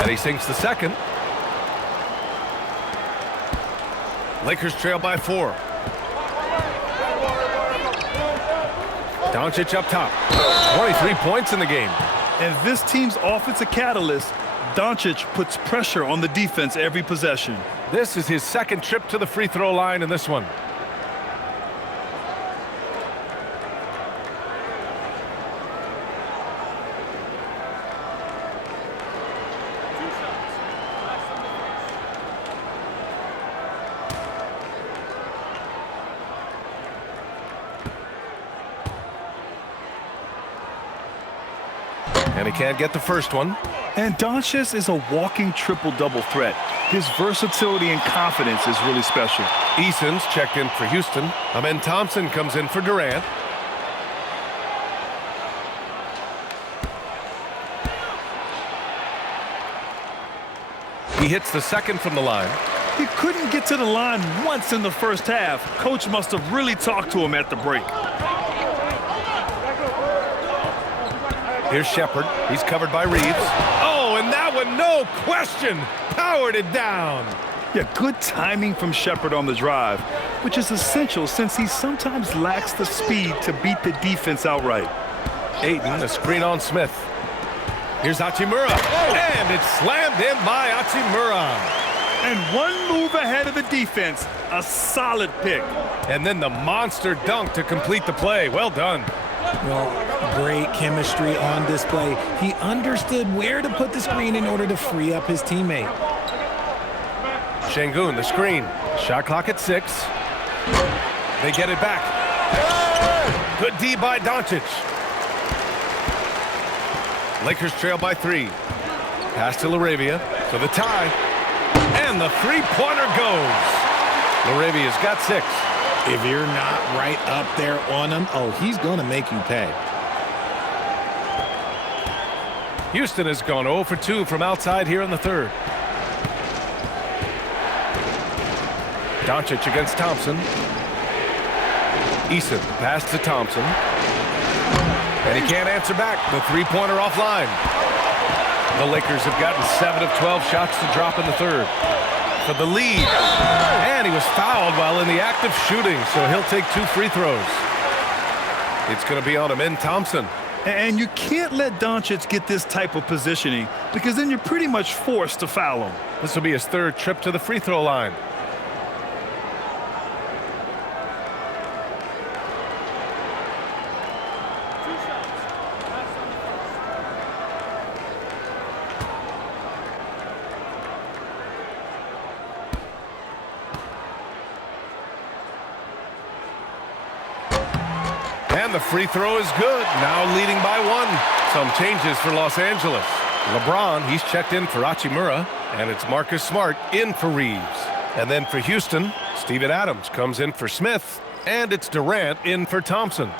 And he sinks the second. Lakers trail by 4. Doncic up top. 23 points in the game. And this team's offensive catalyst, Doncic puts pressure on the defense every possession. This is his second trip to the free throw line in this one. And he can't get the first one. And Doncic is a walking triple-double threat. His versatility and confidence is really special. Eason's checked in for Houston. Amen Thompson comes in for Durant. He hits the second from the line. He couldn't get to the line once in the first half. Coach must have really talked to him at the break. Here's Shepard. He's covered by Reeves. Oh, and that one, no question, powered it down. Yeah, good timing from Shepard on the drive, which is essential since he sometimes lacks the speed to beat the defense outright. Ayton, a screen on Smith. Here's Hachimura, and it's slammed in by Hachimura. And one move ahead of the defense, a solid pick. And then the monster dunk to complete the play. Well done. Well, great chemistry on display. He understood where to put the screen in order to free up his teammate. Şengün, the screen. Shot clock at 6. They get it back. Good D by Doncic. Lakers trail by 3. Pass to LaRavia for the tie. And the three-pointer goes. LaRavia's got 6. If you're not right up there on him, oh, he's going to make you pay. Houston has gone 0 for 2 from outside here in the third. Doncic against Thompson. Eason, pass to Thompson. And he can't answer back. The three-pointer offline. The Lakers have gotten 7 of 12 shots to drop in the third. For the lead. And he was fouled while in the act of shooting, so he'll take 2 free throws. It's going to be on him in Thompson. And you can't let Doncic get this type of positioning because then you're pretty much forced to foul him. This will be his 3rd trip to the free throw line. And the free throw is good. Now leading by 1. Some changes for Los Angeles. LeBron, he's checked in for Hachimura. And it's Marcus Smart in for Reeves. And then for Houston, Steven Adams comes in for Smith. And it's Durant in for Thompson.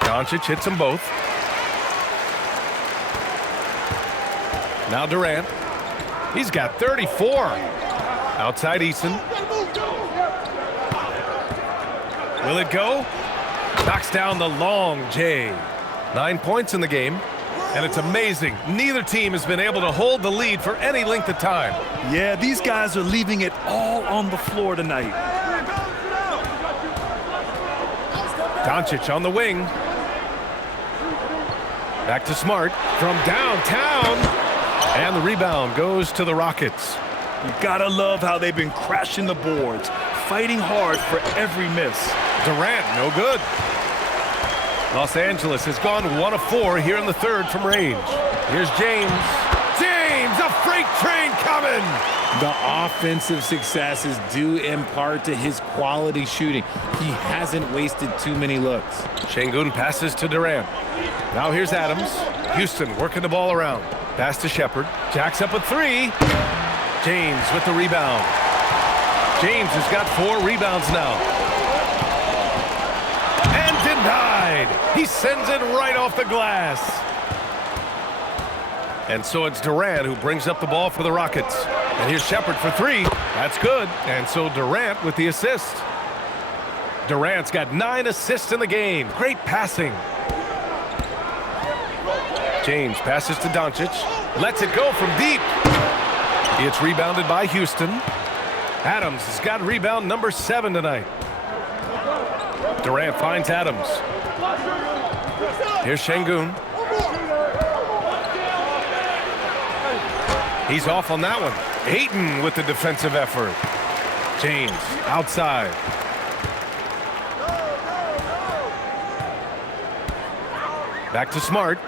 Doncic hits them both. Now Durant. He's got 34. Outside Eason. Will it go? Knocks down the long J. 9 points in the game. And it's amazing. Neither team has been able to hold the lead for any length of time. Yeah, these guys are leaving it all on the floor tonight. Doncic on the wing. Back to Smart from downtown. And the rebound goes to the Rockets. You gotta love how they've been crashing the boards, fighting hard for every miss. Durant, no good. Los Angeles has gone 1 of 4 here in the third from range. Here's James. James, a freight train coming. The offensive success is due in part to his quality shooting. He hasn't wasted too many looks. Şengün passes to Durant. Now here's Adams. Houston working the ball around. Pass to Shepherd. Jacks up a 3. James with the rebound. James has got 4 rebounds now. And denied. He sends it right off the glass. And so it's Durant who brings up the ball for the Rockets. And here's Shepherd for 3. That's good. And so Durant with the assist. Durant's got 9 assists in the game. Great passing. James passes to Doncic. Lets it go from deep. It's rebounded by Houston. Adams has got rebound number 7 tonight. Durant finds Adams. Here's Şengün. He's off on that one. Ayton with the defensive effort. James outside. Back to Smart.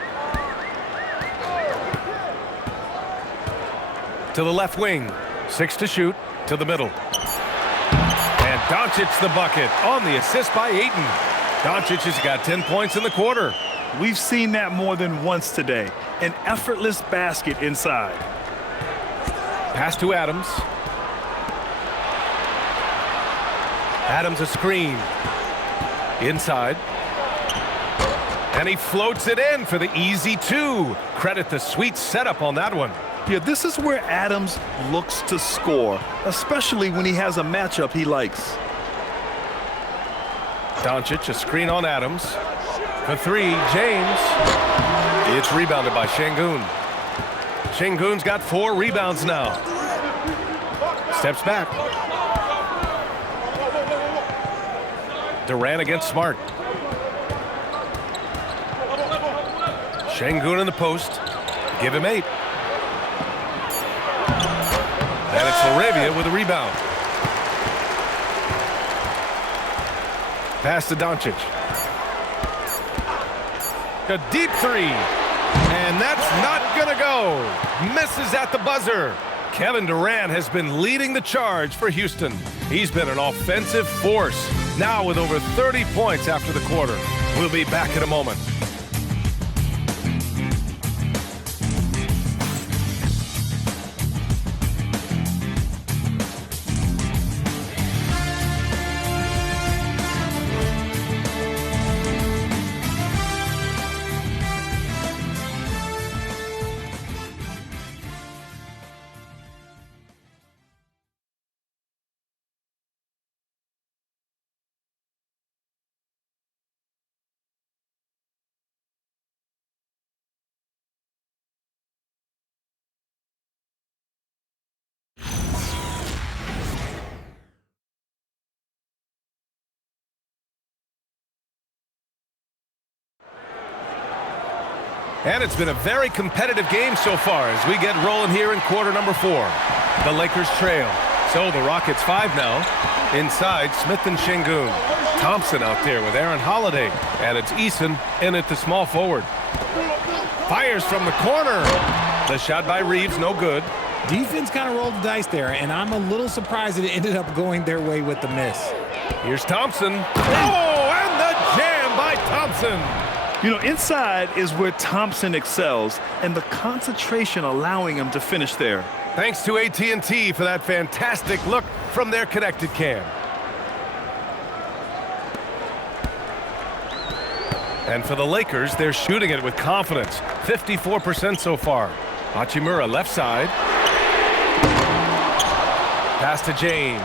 To the left wing. 6 to shoot. To the middle. And Doncic the bucket on the assist by Ayton. Doncic has got 10 points in the quarter. We've seen that more than once today. An effortless basket inside. Pass to Adams. Adams a screen. Inside. And he floats it in for the easy 2. Credit the sweet setup on that one. Yeah, this is where Adams looks to score, especially when he has a matchup he likes. Doncic a screen on Adams. For 3, James. It's rebounded by Şengün. Şengün's got 4 rebounds now. Steps back. Durant against Smart. Şengün in the post. Give him 8. And it's Laravia with a rebound. Pass to Doncic. A deep 3. And that's not gonna go. Misses at the buzzer. Kevin Durant has been leading the charge for Houston. He's been an offensive force, now with over 30 points after the quarter. We'll be back in a moment. And it's been a very competitive game so far as we get rolling here in quarter number 4. The Lakers trail. So the Rockets 5 now. Inside, Smith and Şengün. Thompson out there with Aaron Holiday. And it's Eason in at the small forward. Fires from the corner. The shot by Reeves, no good. Defense kind of rolled the dice there, and I'm a little surprised that it ended up going their way with the miss. Here's Thompson. Oh, and the jam by Thompson. You know, inside is where Thompson excels, and the concentration allowing him to finish there. Thanks to AT&T for that fantastic look from their connected cam. And for the Lakers, they're shooting it with confidence. 54% so far. Hachimura left side. Pass to James.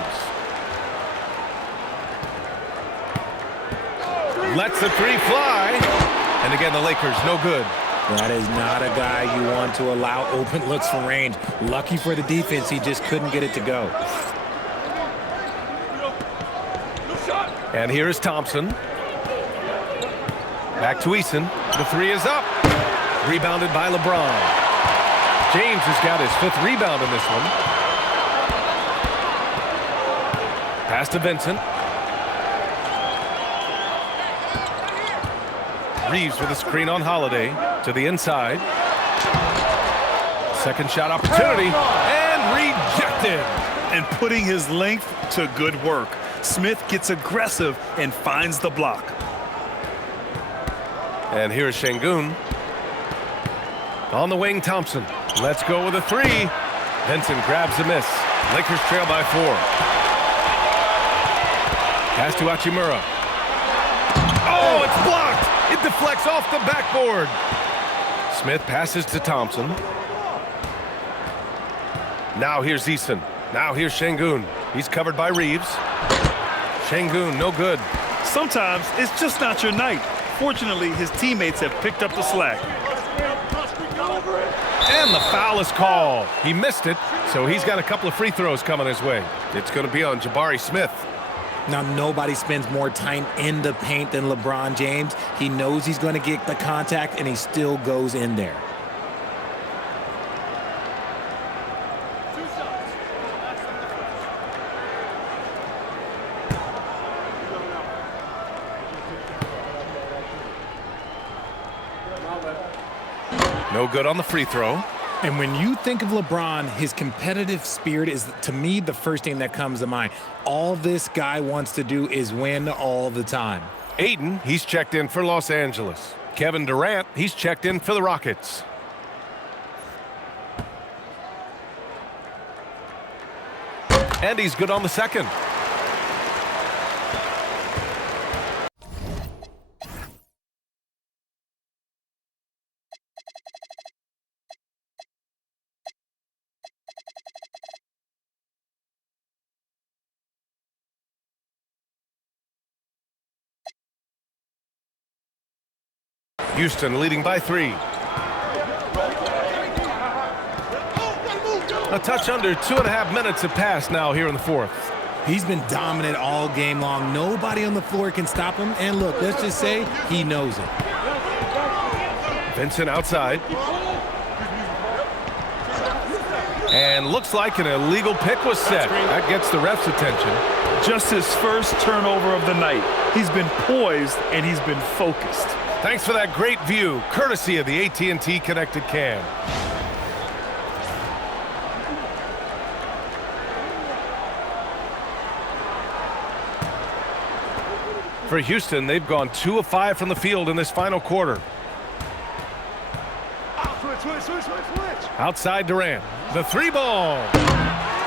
Lets the three fly. And again, the Lakers, no good. That is not a guy you want to allow open looks from range. Lucky for the defense, he just couldn't get it to go. And here is Thompson. Back to Eason. The three is up. Rebounded by LeBron. James has got his 5th rebound in this one. Pass to Vincent. Reeves with a screen on Holiday to the inside. Second shot opportunity and rejected. And putting his length to good work. Smith gets aggressive and finds the block. And here's Şengün. On the wing, Thompson. Let's go with a 3. Vincent grabs a miss. Lakers trail by 4. Pass to Hachimura. Oh, it's blocked. It deflects off the backboard. Smith passes to Thompson. Now here's Eason. Now here's Şengün. He's covered by Reeves. Şengün, no good. Sometimes it's just not your night. Fortunately, his teammates have picked up the slack. And the foul is called. He missed it, so he's got a couple of free throws coming his way. It's going to be on Jabari Smith. Now, nobody spends more time in the paint than LeBron James. He knows he's going to get the contact, and he still goes in there. No good on the free throw. And when you think of LeBron, his competitive spirit is, to me, the first thing that comes to mind. All this guy wants to do is win all the time. Ayton, he's checked in for Los Angeles. Kevin Durant, he's checked in for the Rockets. And he's good on the second. Houston leading by 3. A touch under 2.5 minutes have passed now here in the 4th. He's been dominant all game long. Nobody on the floor can stop him. And look, let's just say he knows it. Vincent outside. And looks like an illegal pick was set. That gets the ref's attention. Just his first turnover of the night. He's been poised and he's been focused. Thanks for that great view, courtesy of the AT&T Connected Cam. For Houston, they've gone 2 of 5 from the field in this final quarter. Outside Durant, the 3-ball.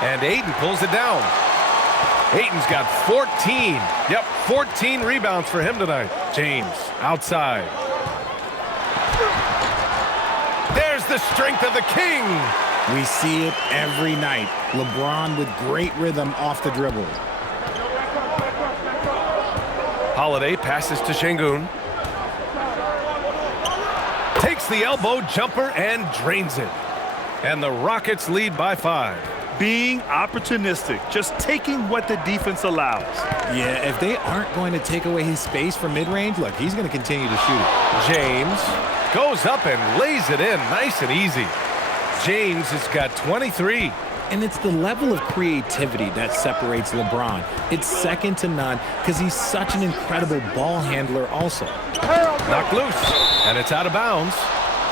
And Ayton pulls it down. Ayton's got 14. Yep, 14 rebounds for him tonight. James outside. There's the strength of the king. We see it every night. LeBron with great rhythm off the dribble. Holiday passes to Şengün. Takes the elbow jumper and drains it. And the Rockets lead by 5. being opportunistic, just taking what the defense allows. Yeah, if they aren't going to take away his space from mid-range, look, he's going to continue to shoot it. James goes up and lays it in nice and easy. James has got 23. And it's the level of creativity that separates LeBron. It's second to none because he's such an incredible ball handler also. Knocked loose, and it's out of bounds.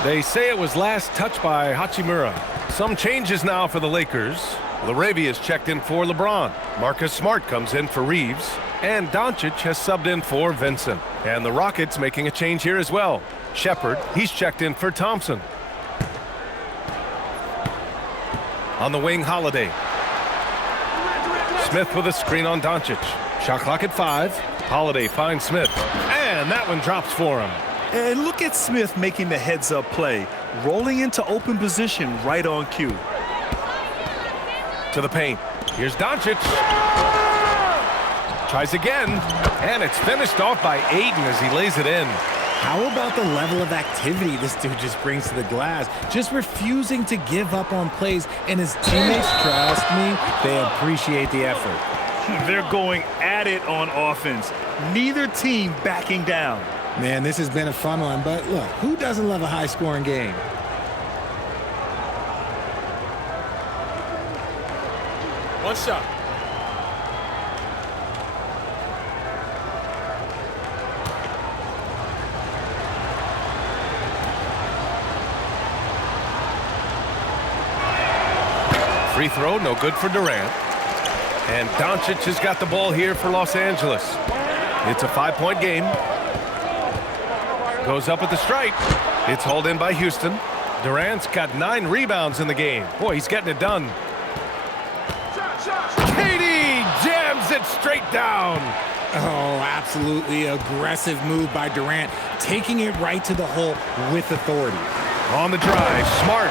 They say it was last touched by Hachimura. Some changes now for the Lakers. Laravia's checked in for LeBron. Marcus Smart comes in for Reeves. And Doncic has subbed in for Vincent. And the Rockets making a change here as well. Shepard, he's checked in for Thompson. On the wing, Holiday. Smith with a screen on Doncic. Shot clock at 5. Holiday finds Smith. And that one drops for him. And look at Smith making the heads-up play, rolling into open position right on cue. To the paint. Here's Doncic. Tries again. And it's finished off by Ayton as he lays it in. How about the level of activity this dude just brings to the glass? Just refusing to give up on plays, and his teammates, trust me, they appreciate the effort. They're going at it on offense. Neither team backing down. Man, this has been a fun one, but look, who doesn't love a high-scoring game? One shot. Free throw, no good for Durant. And Doncic has got the ball here for Los Angeles. It's a 5-point game. Goes up at the stripe. It's hauled in by Houston. Durant's got 9 rebounds in the game. Boy, he's getting it done. KD jams it straight down. Oh, absolutely aggressive move by Durant, taking it right to the hole with authority. On the drive, Smart.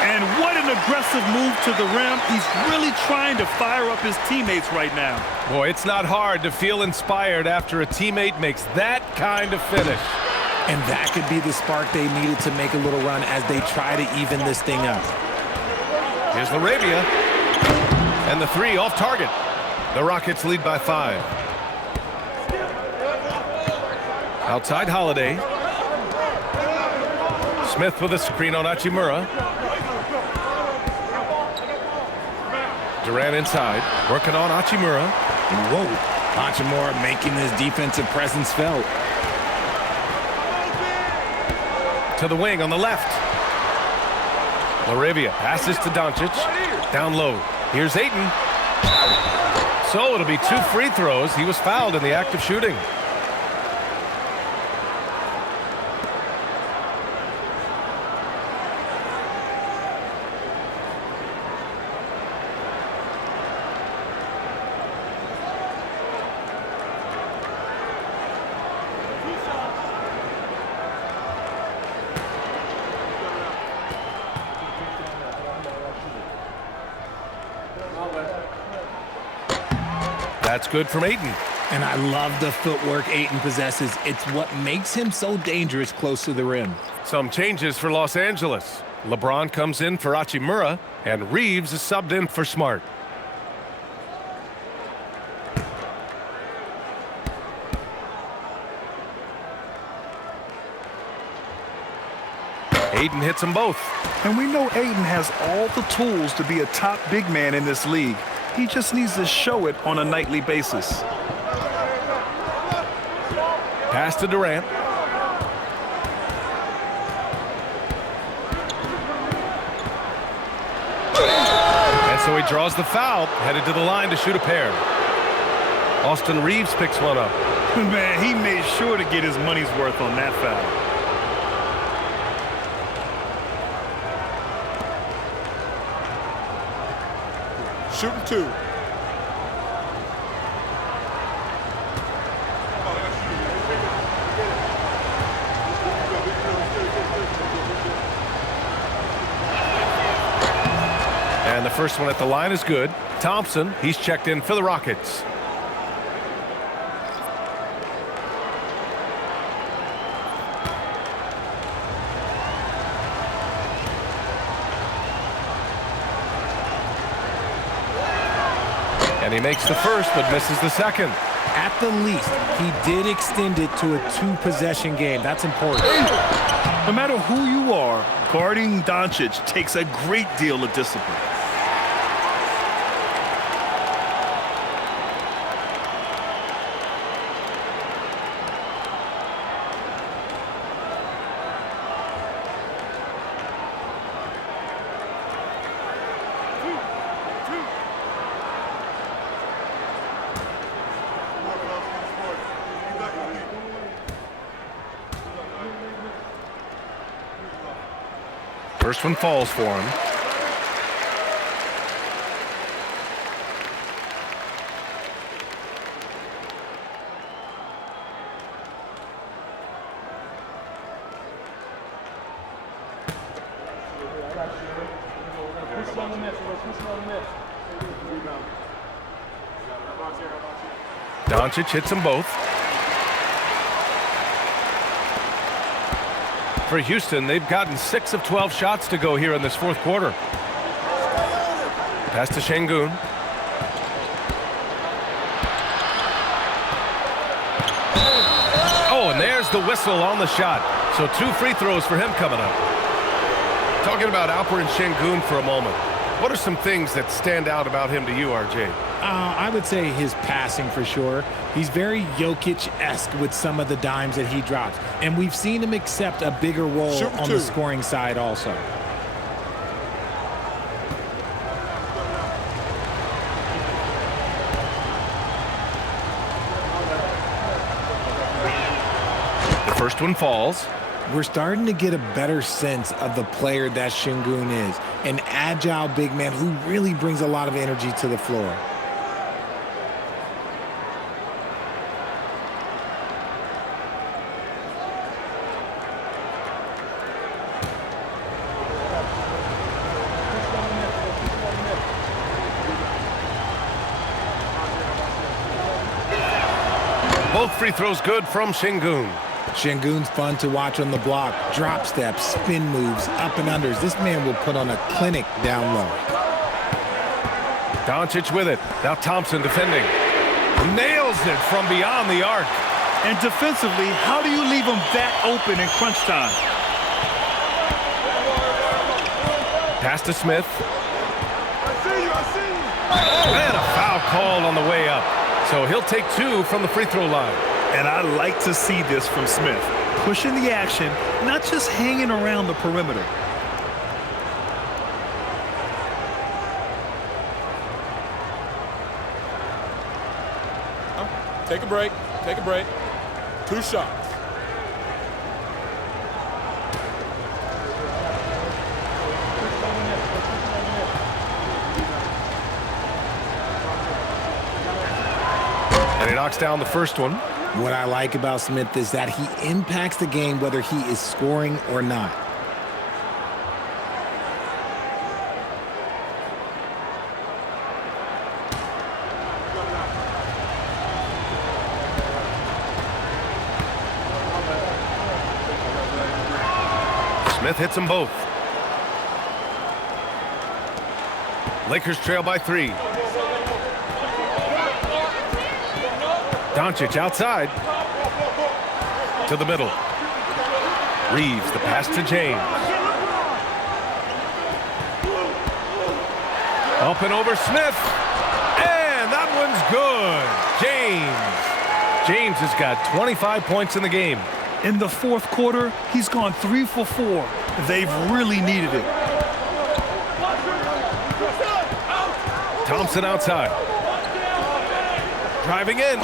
And what an aggressive move to the rim. He's really trying to fire up his teammates right now. Boy, it's not hard to feel inspired after a teammate makes that kind of finish. And that could be the spark they needed to make a little run as they try to even this thing up. Here's Laravia. And the 3 off target. The Rockets lead by 5. Outside Holiday. Smith with a screen on Hachimura. Durant inside, working on Hachimura. Whoa, Hachimura making his defensive presence felt. To the wing on the left. Laravia passes to Doncic. Down low. Here's Ayton. So it'll be 2 free throws. He was fouled in the act of shooting. That's good from Ayton. And I love the footwork Ayton possesses. It's what makes him so dangerous close to the rim. Some changes for Los Angeles. LeBron comes in for Hachimura, and Reeves is subbed in for Smart. Ayton hits them both. And we know Ayton has all the tools to be a top big man in this league. He just needs to show it on a nightly basis. Pass to Durant. And so he draws the foul, headed to the line to shoot a pair. Austin Reeves picks one up. Man, he made sure to get his money's worth on that foul. Shooting 2. And the first one at the line is good. Thompson, he's checked in for the Rockets. And he makes the first, but misses the second. At the least, he did extend it to a 2-possession game. That's important. No matter who you are, guarding Doncic takes a great deal of discipline. First one falls for him. Doncic hits them both. For Houston, they've gotten 6 of 12 shots to go here in this fourth quarter. Pass to Şengün. Oh, and there's the whistle on the shot. So 2 free throws for him coming up. Talking about Alperen Şengün for a moment. What are some things that stand out about him to you, RJ? I would say his passing for sure. He's very Jokic-esque with some of the dimes that he drops. And we've seen him accept a bigger role on the scoring side also. The first one falls. We're starting to get a better sense of the player that Şengün is. An agile big man who really brings a lot of energy to the floor. Both free throws good from Şengün. Şengün's fun to watch on the block. Drop steps, spin moves, up and unders. This man will put on a clinic down low. Doncic with it. Now Thompson defending. Nails it from beyond the arc. And defensively, how do you leave him that open in crunch time? Pass to Smith. And a foul called on the way up. So he'll take 2 from the free throw line. And I like to see this from Smith. Pushing the action, not just hanging around the perimeter. Take a break. Take a break. 2 shots. And he knocks down the first one. What I like about Smith is that he impacts the game whether he is scoring or not. Smith hits them both. Lakers trail by 3. Doncic outside. To the middle. Reeves, the pass to James. Up and over Smith. And that one's good. James has got 25 points in the game. In the fourth quarter, he's gone 3 for 4. They've really needed it. Thompson outside. Driving in.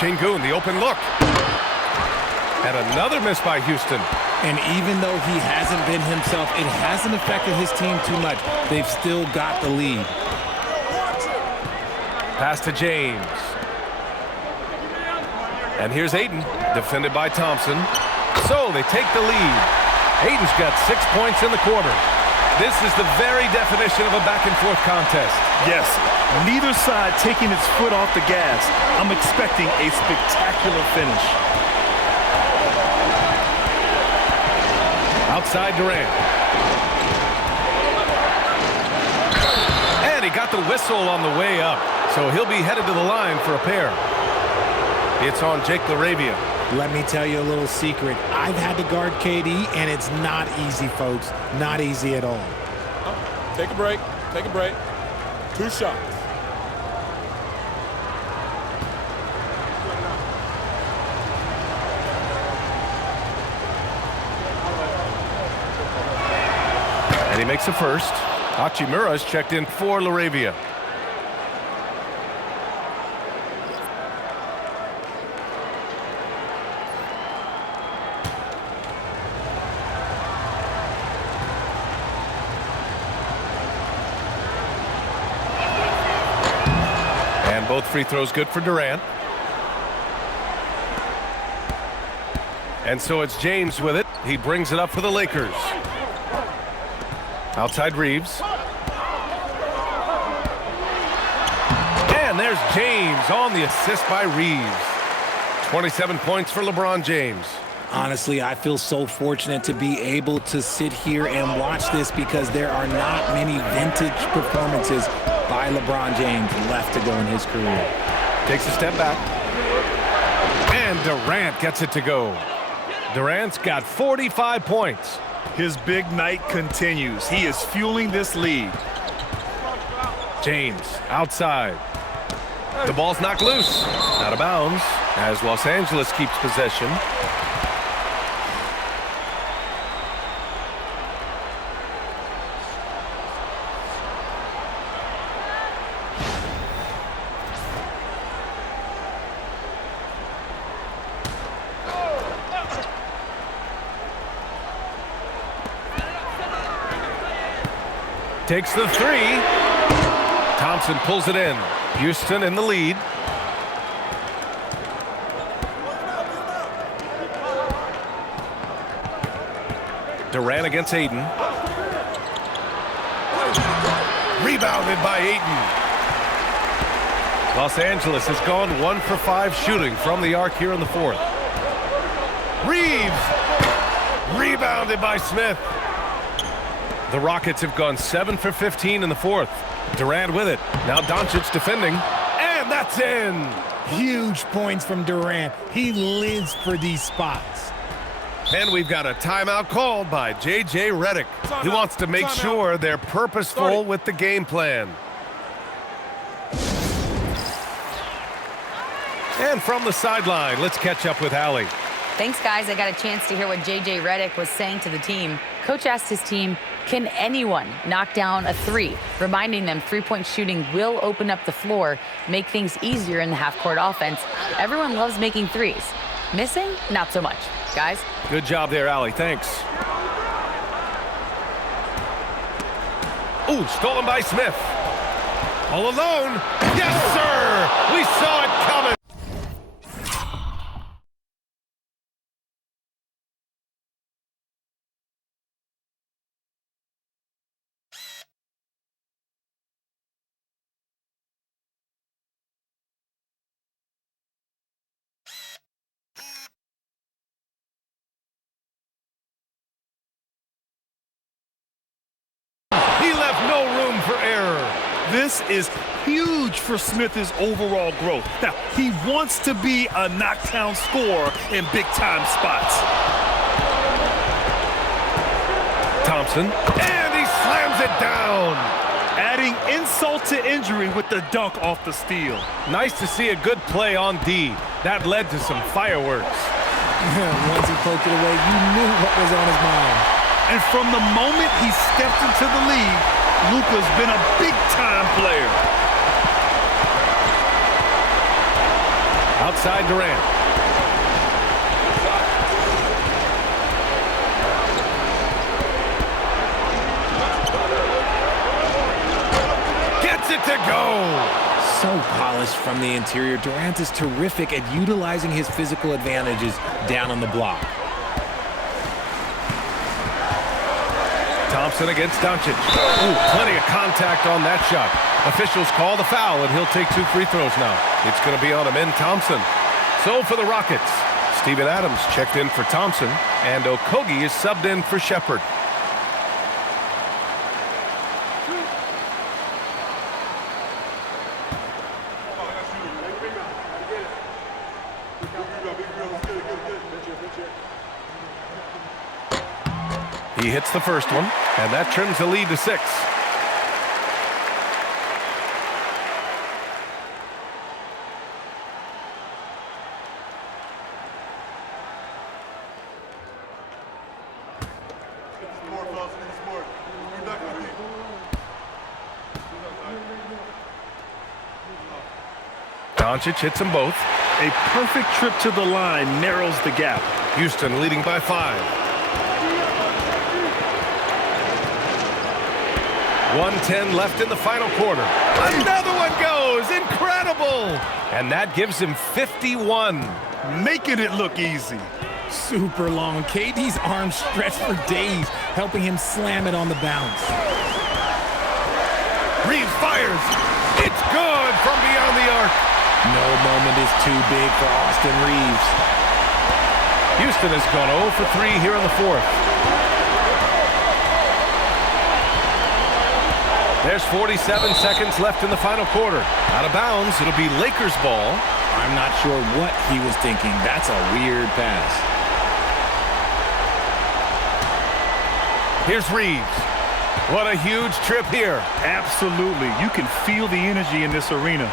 Şengün, the open look. And another miss by Houston. And even though he hasn't been himself, it hasn't affected his team too much. They've still got the lead. Pass to James. And here's Ayton, defended by Thompson. So they take the lead. Ayton's got 6 points in the quarter. This is the very definition of a back-and-forth contest. Yes, neither side taking its foot off the gas. I'm expecting a spectacular finish. Outside Durant. And he got the whistle on the way up. So he'll be headed to the line for a pair. It's on Jake LaRavia. Let me tell you a little secret. I've had to guard KD, and it's not easy, folks. Not easy at all. Take a break. Take a break. 2 shots. And he makes a first. Hachimura's checked in for LaRavia. And both free throws good for Durant. And so it's James with it. He brings it up for the Lakers. Outside Reeves. And there's James on the assist by Reeves. 27 points for LeBron James. Honestly, I feel so fortunate to be able to sit here and watch this because there are not many vintage performances by LeBron James left to go in his career. Takes a step back. And Durant gets it to go. Durant's got 45 points. His big night continues. He is fueling this lead. James outside. The ball's knocked loose. Out of bounds as Los Angeles keeps possession. Takes the three. Thompson pulls it in. Houston in the lead. Durant against Ayton. Rebounded by Ayton. Los Angeles has gone 1 for 5 shooting from the arc here in the fourth. Reeves. Rebounded by Smith. The Rockets have gone 7 for 15 in the fourth. Durant with it. Now Doncic defending. And that's in. Huge points from Durant. He lives for these spots. And we've got a timeout called by J.J. Redick. He wants to make sure they're purposeful with the game plan. And from the sideline, let's catch up with Allie. Thanks, guys. I got a chance to hear what J.J. Redick was saying to the team. Coach asked his team, can anyone knock down a three? Reminding them three-point shooting will open up the floor, make things easier in the half-court offense. Everyone loves making threes. Missing? Not so much. Guys? Good job there, Allie. Thanks. Ooh, stolen by Smith. All alone. Yes, sir! We saw it coming. He left no room for error. This is huge for Smith's overall growth. Now, he wants to be a knockdown scorer in big-time spots. Thompson, and he slams it down. Adding insult to injury with the dunk off the steal. Nice to see a good play on D. That led to some fireworks. Once he poked it away, you knew what was on his mind. And from the moment he stepped into the league, Luka's been a big-time player. Outside Durant. Gets it to go. So polished from the interior. Durant is terrific at utilizing his physical advantages down on the block. Thompson against Doncic. Ooh, plenty of contact on that shot. Officials call the foul, and he'll take 2 free throws now. It's going to be on Amin Thompson. So for the Rockets, Steven Adams checked in for Thompson, and Okogie is subbed in for Shepherd. He hits the first one, and that trims the lead to 6. Doncic hits them both. A perfect trip to the line narrows the gap. Houston leading by 5. 1:10 left in the final quarter. Another one goes. Incredible. And that gives him 51. Making it look easy. Super long. KD's arms stretched for days, helping him slam it on the bounce. Reeves fires. It's good from beyond the arc. No moment is too big for Austin Reeves. Houston has gone 0 for 3 here in the 4th. There's 47 seconds left in the final quarter. Out of bounds, it'll be Lakers ball. I'm not sure what he was thinking. That's a weird pass. Here's Reeves. What a huge trip here. Absolutely. You can feel the energy in this arena.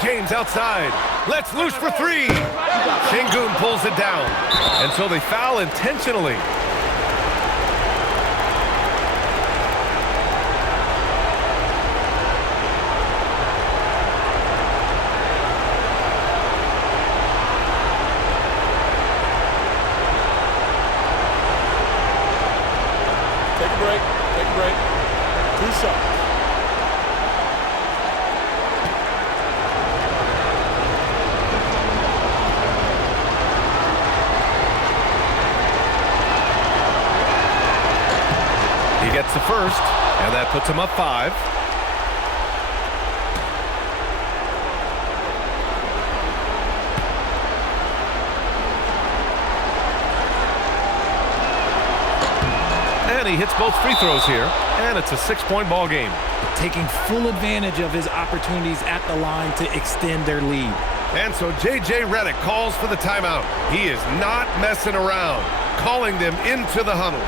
James outside. Let's loose for 3. Şengün pulls it down. And so they foul intentionally. Take a break. Take a break. 2 shots. He gets the first, and that puts him up 5. And he hits both free throws here, and it's a 6-point ball game. Taking full advantage of his opportunities at the line to extend their lead. And so J.J. Redick calls for the timeout. He is not messing around, calling them into the huddle.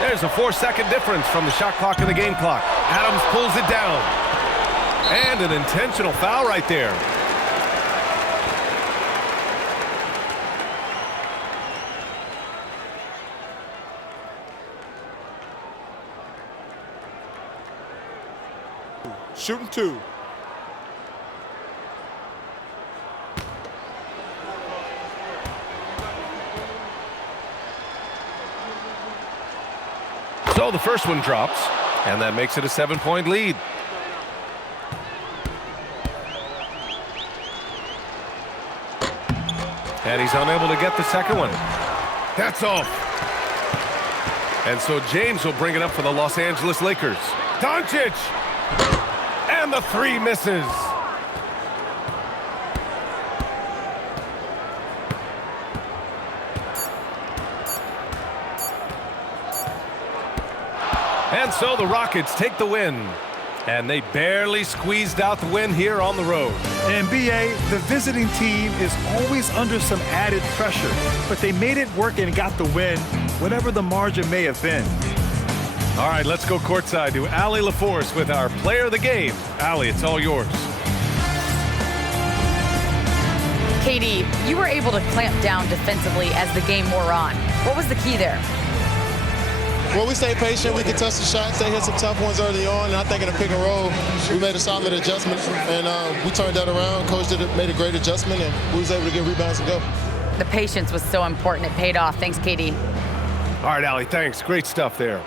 There's a 4-second difference from the shot clock and the game clock. Adams pulls it down. And an intentional foul right there. Shooting 2. So the first one drops, and that makes it a 7-point lead. And he's unable to get the second one. That's off. And so James will bring it up for the Los Angeles Lakers. Doncic! And the 3 misses. And so the Rockets take the win. And they barely squeezed out the win here on the road. And B.A., the visiting team is always under some added pressure, but they made it work and got the win, whatever the margin may have been. All right, let's go courtside to Allie LaForce with our player of the game. Allie, it's all yours. KD, you were able to clamp down defensively as the game wore on. What was the key there? Well, we stayed patient. We contested shots. They hit some tough ones early on. And I think in the pick and roll, we made a solid adjustment. And we turned that around. Coach made a great adjustment, and we was able to get rebounds and go. The patience was so important. It paid off. Thanks, Katie. All right, Allie, thanks. Great stuff there.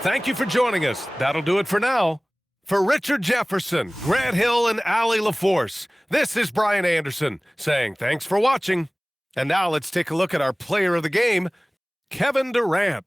Thank you for joining us. That'll do it for now. For Richard Jefferson, Grant Hill, and Allie LaForce, this is Brian Anderson saying thanks for watching. And now let's take a look at our player of the game, Kevin Durant.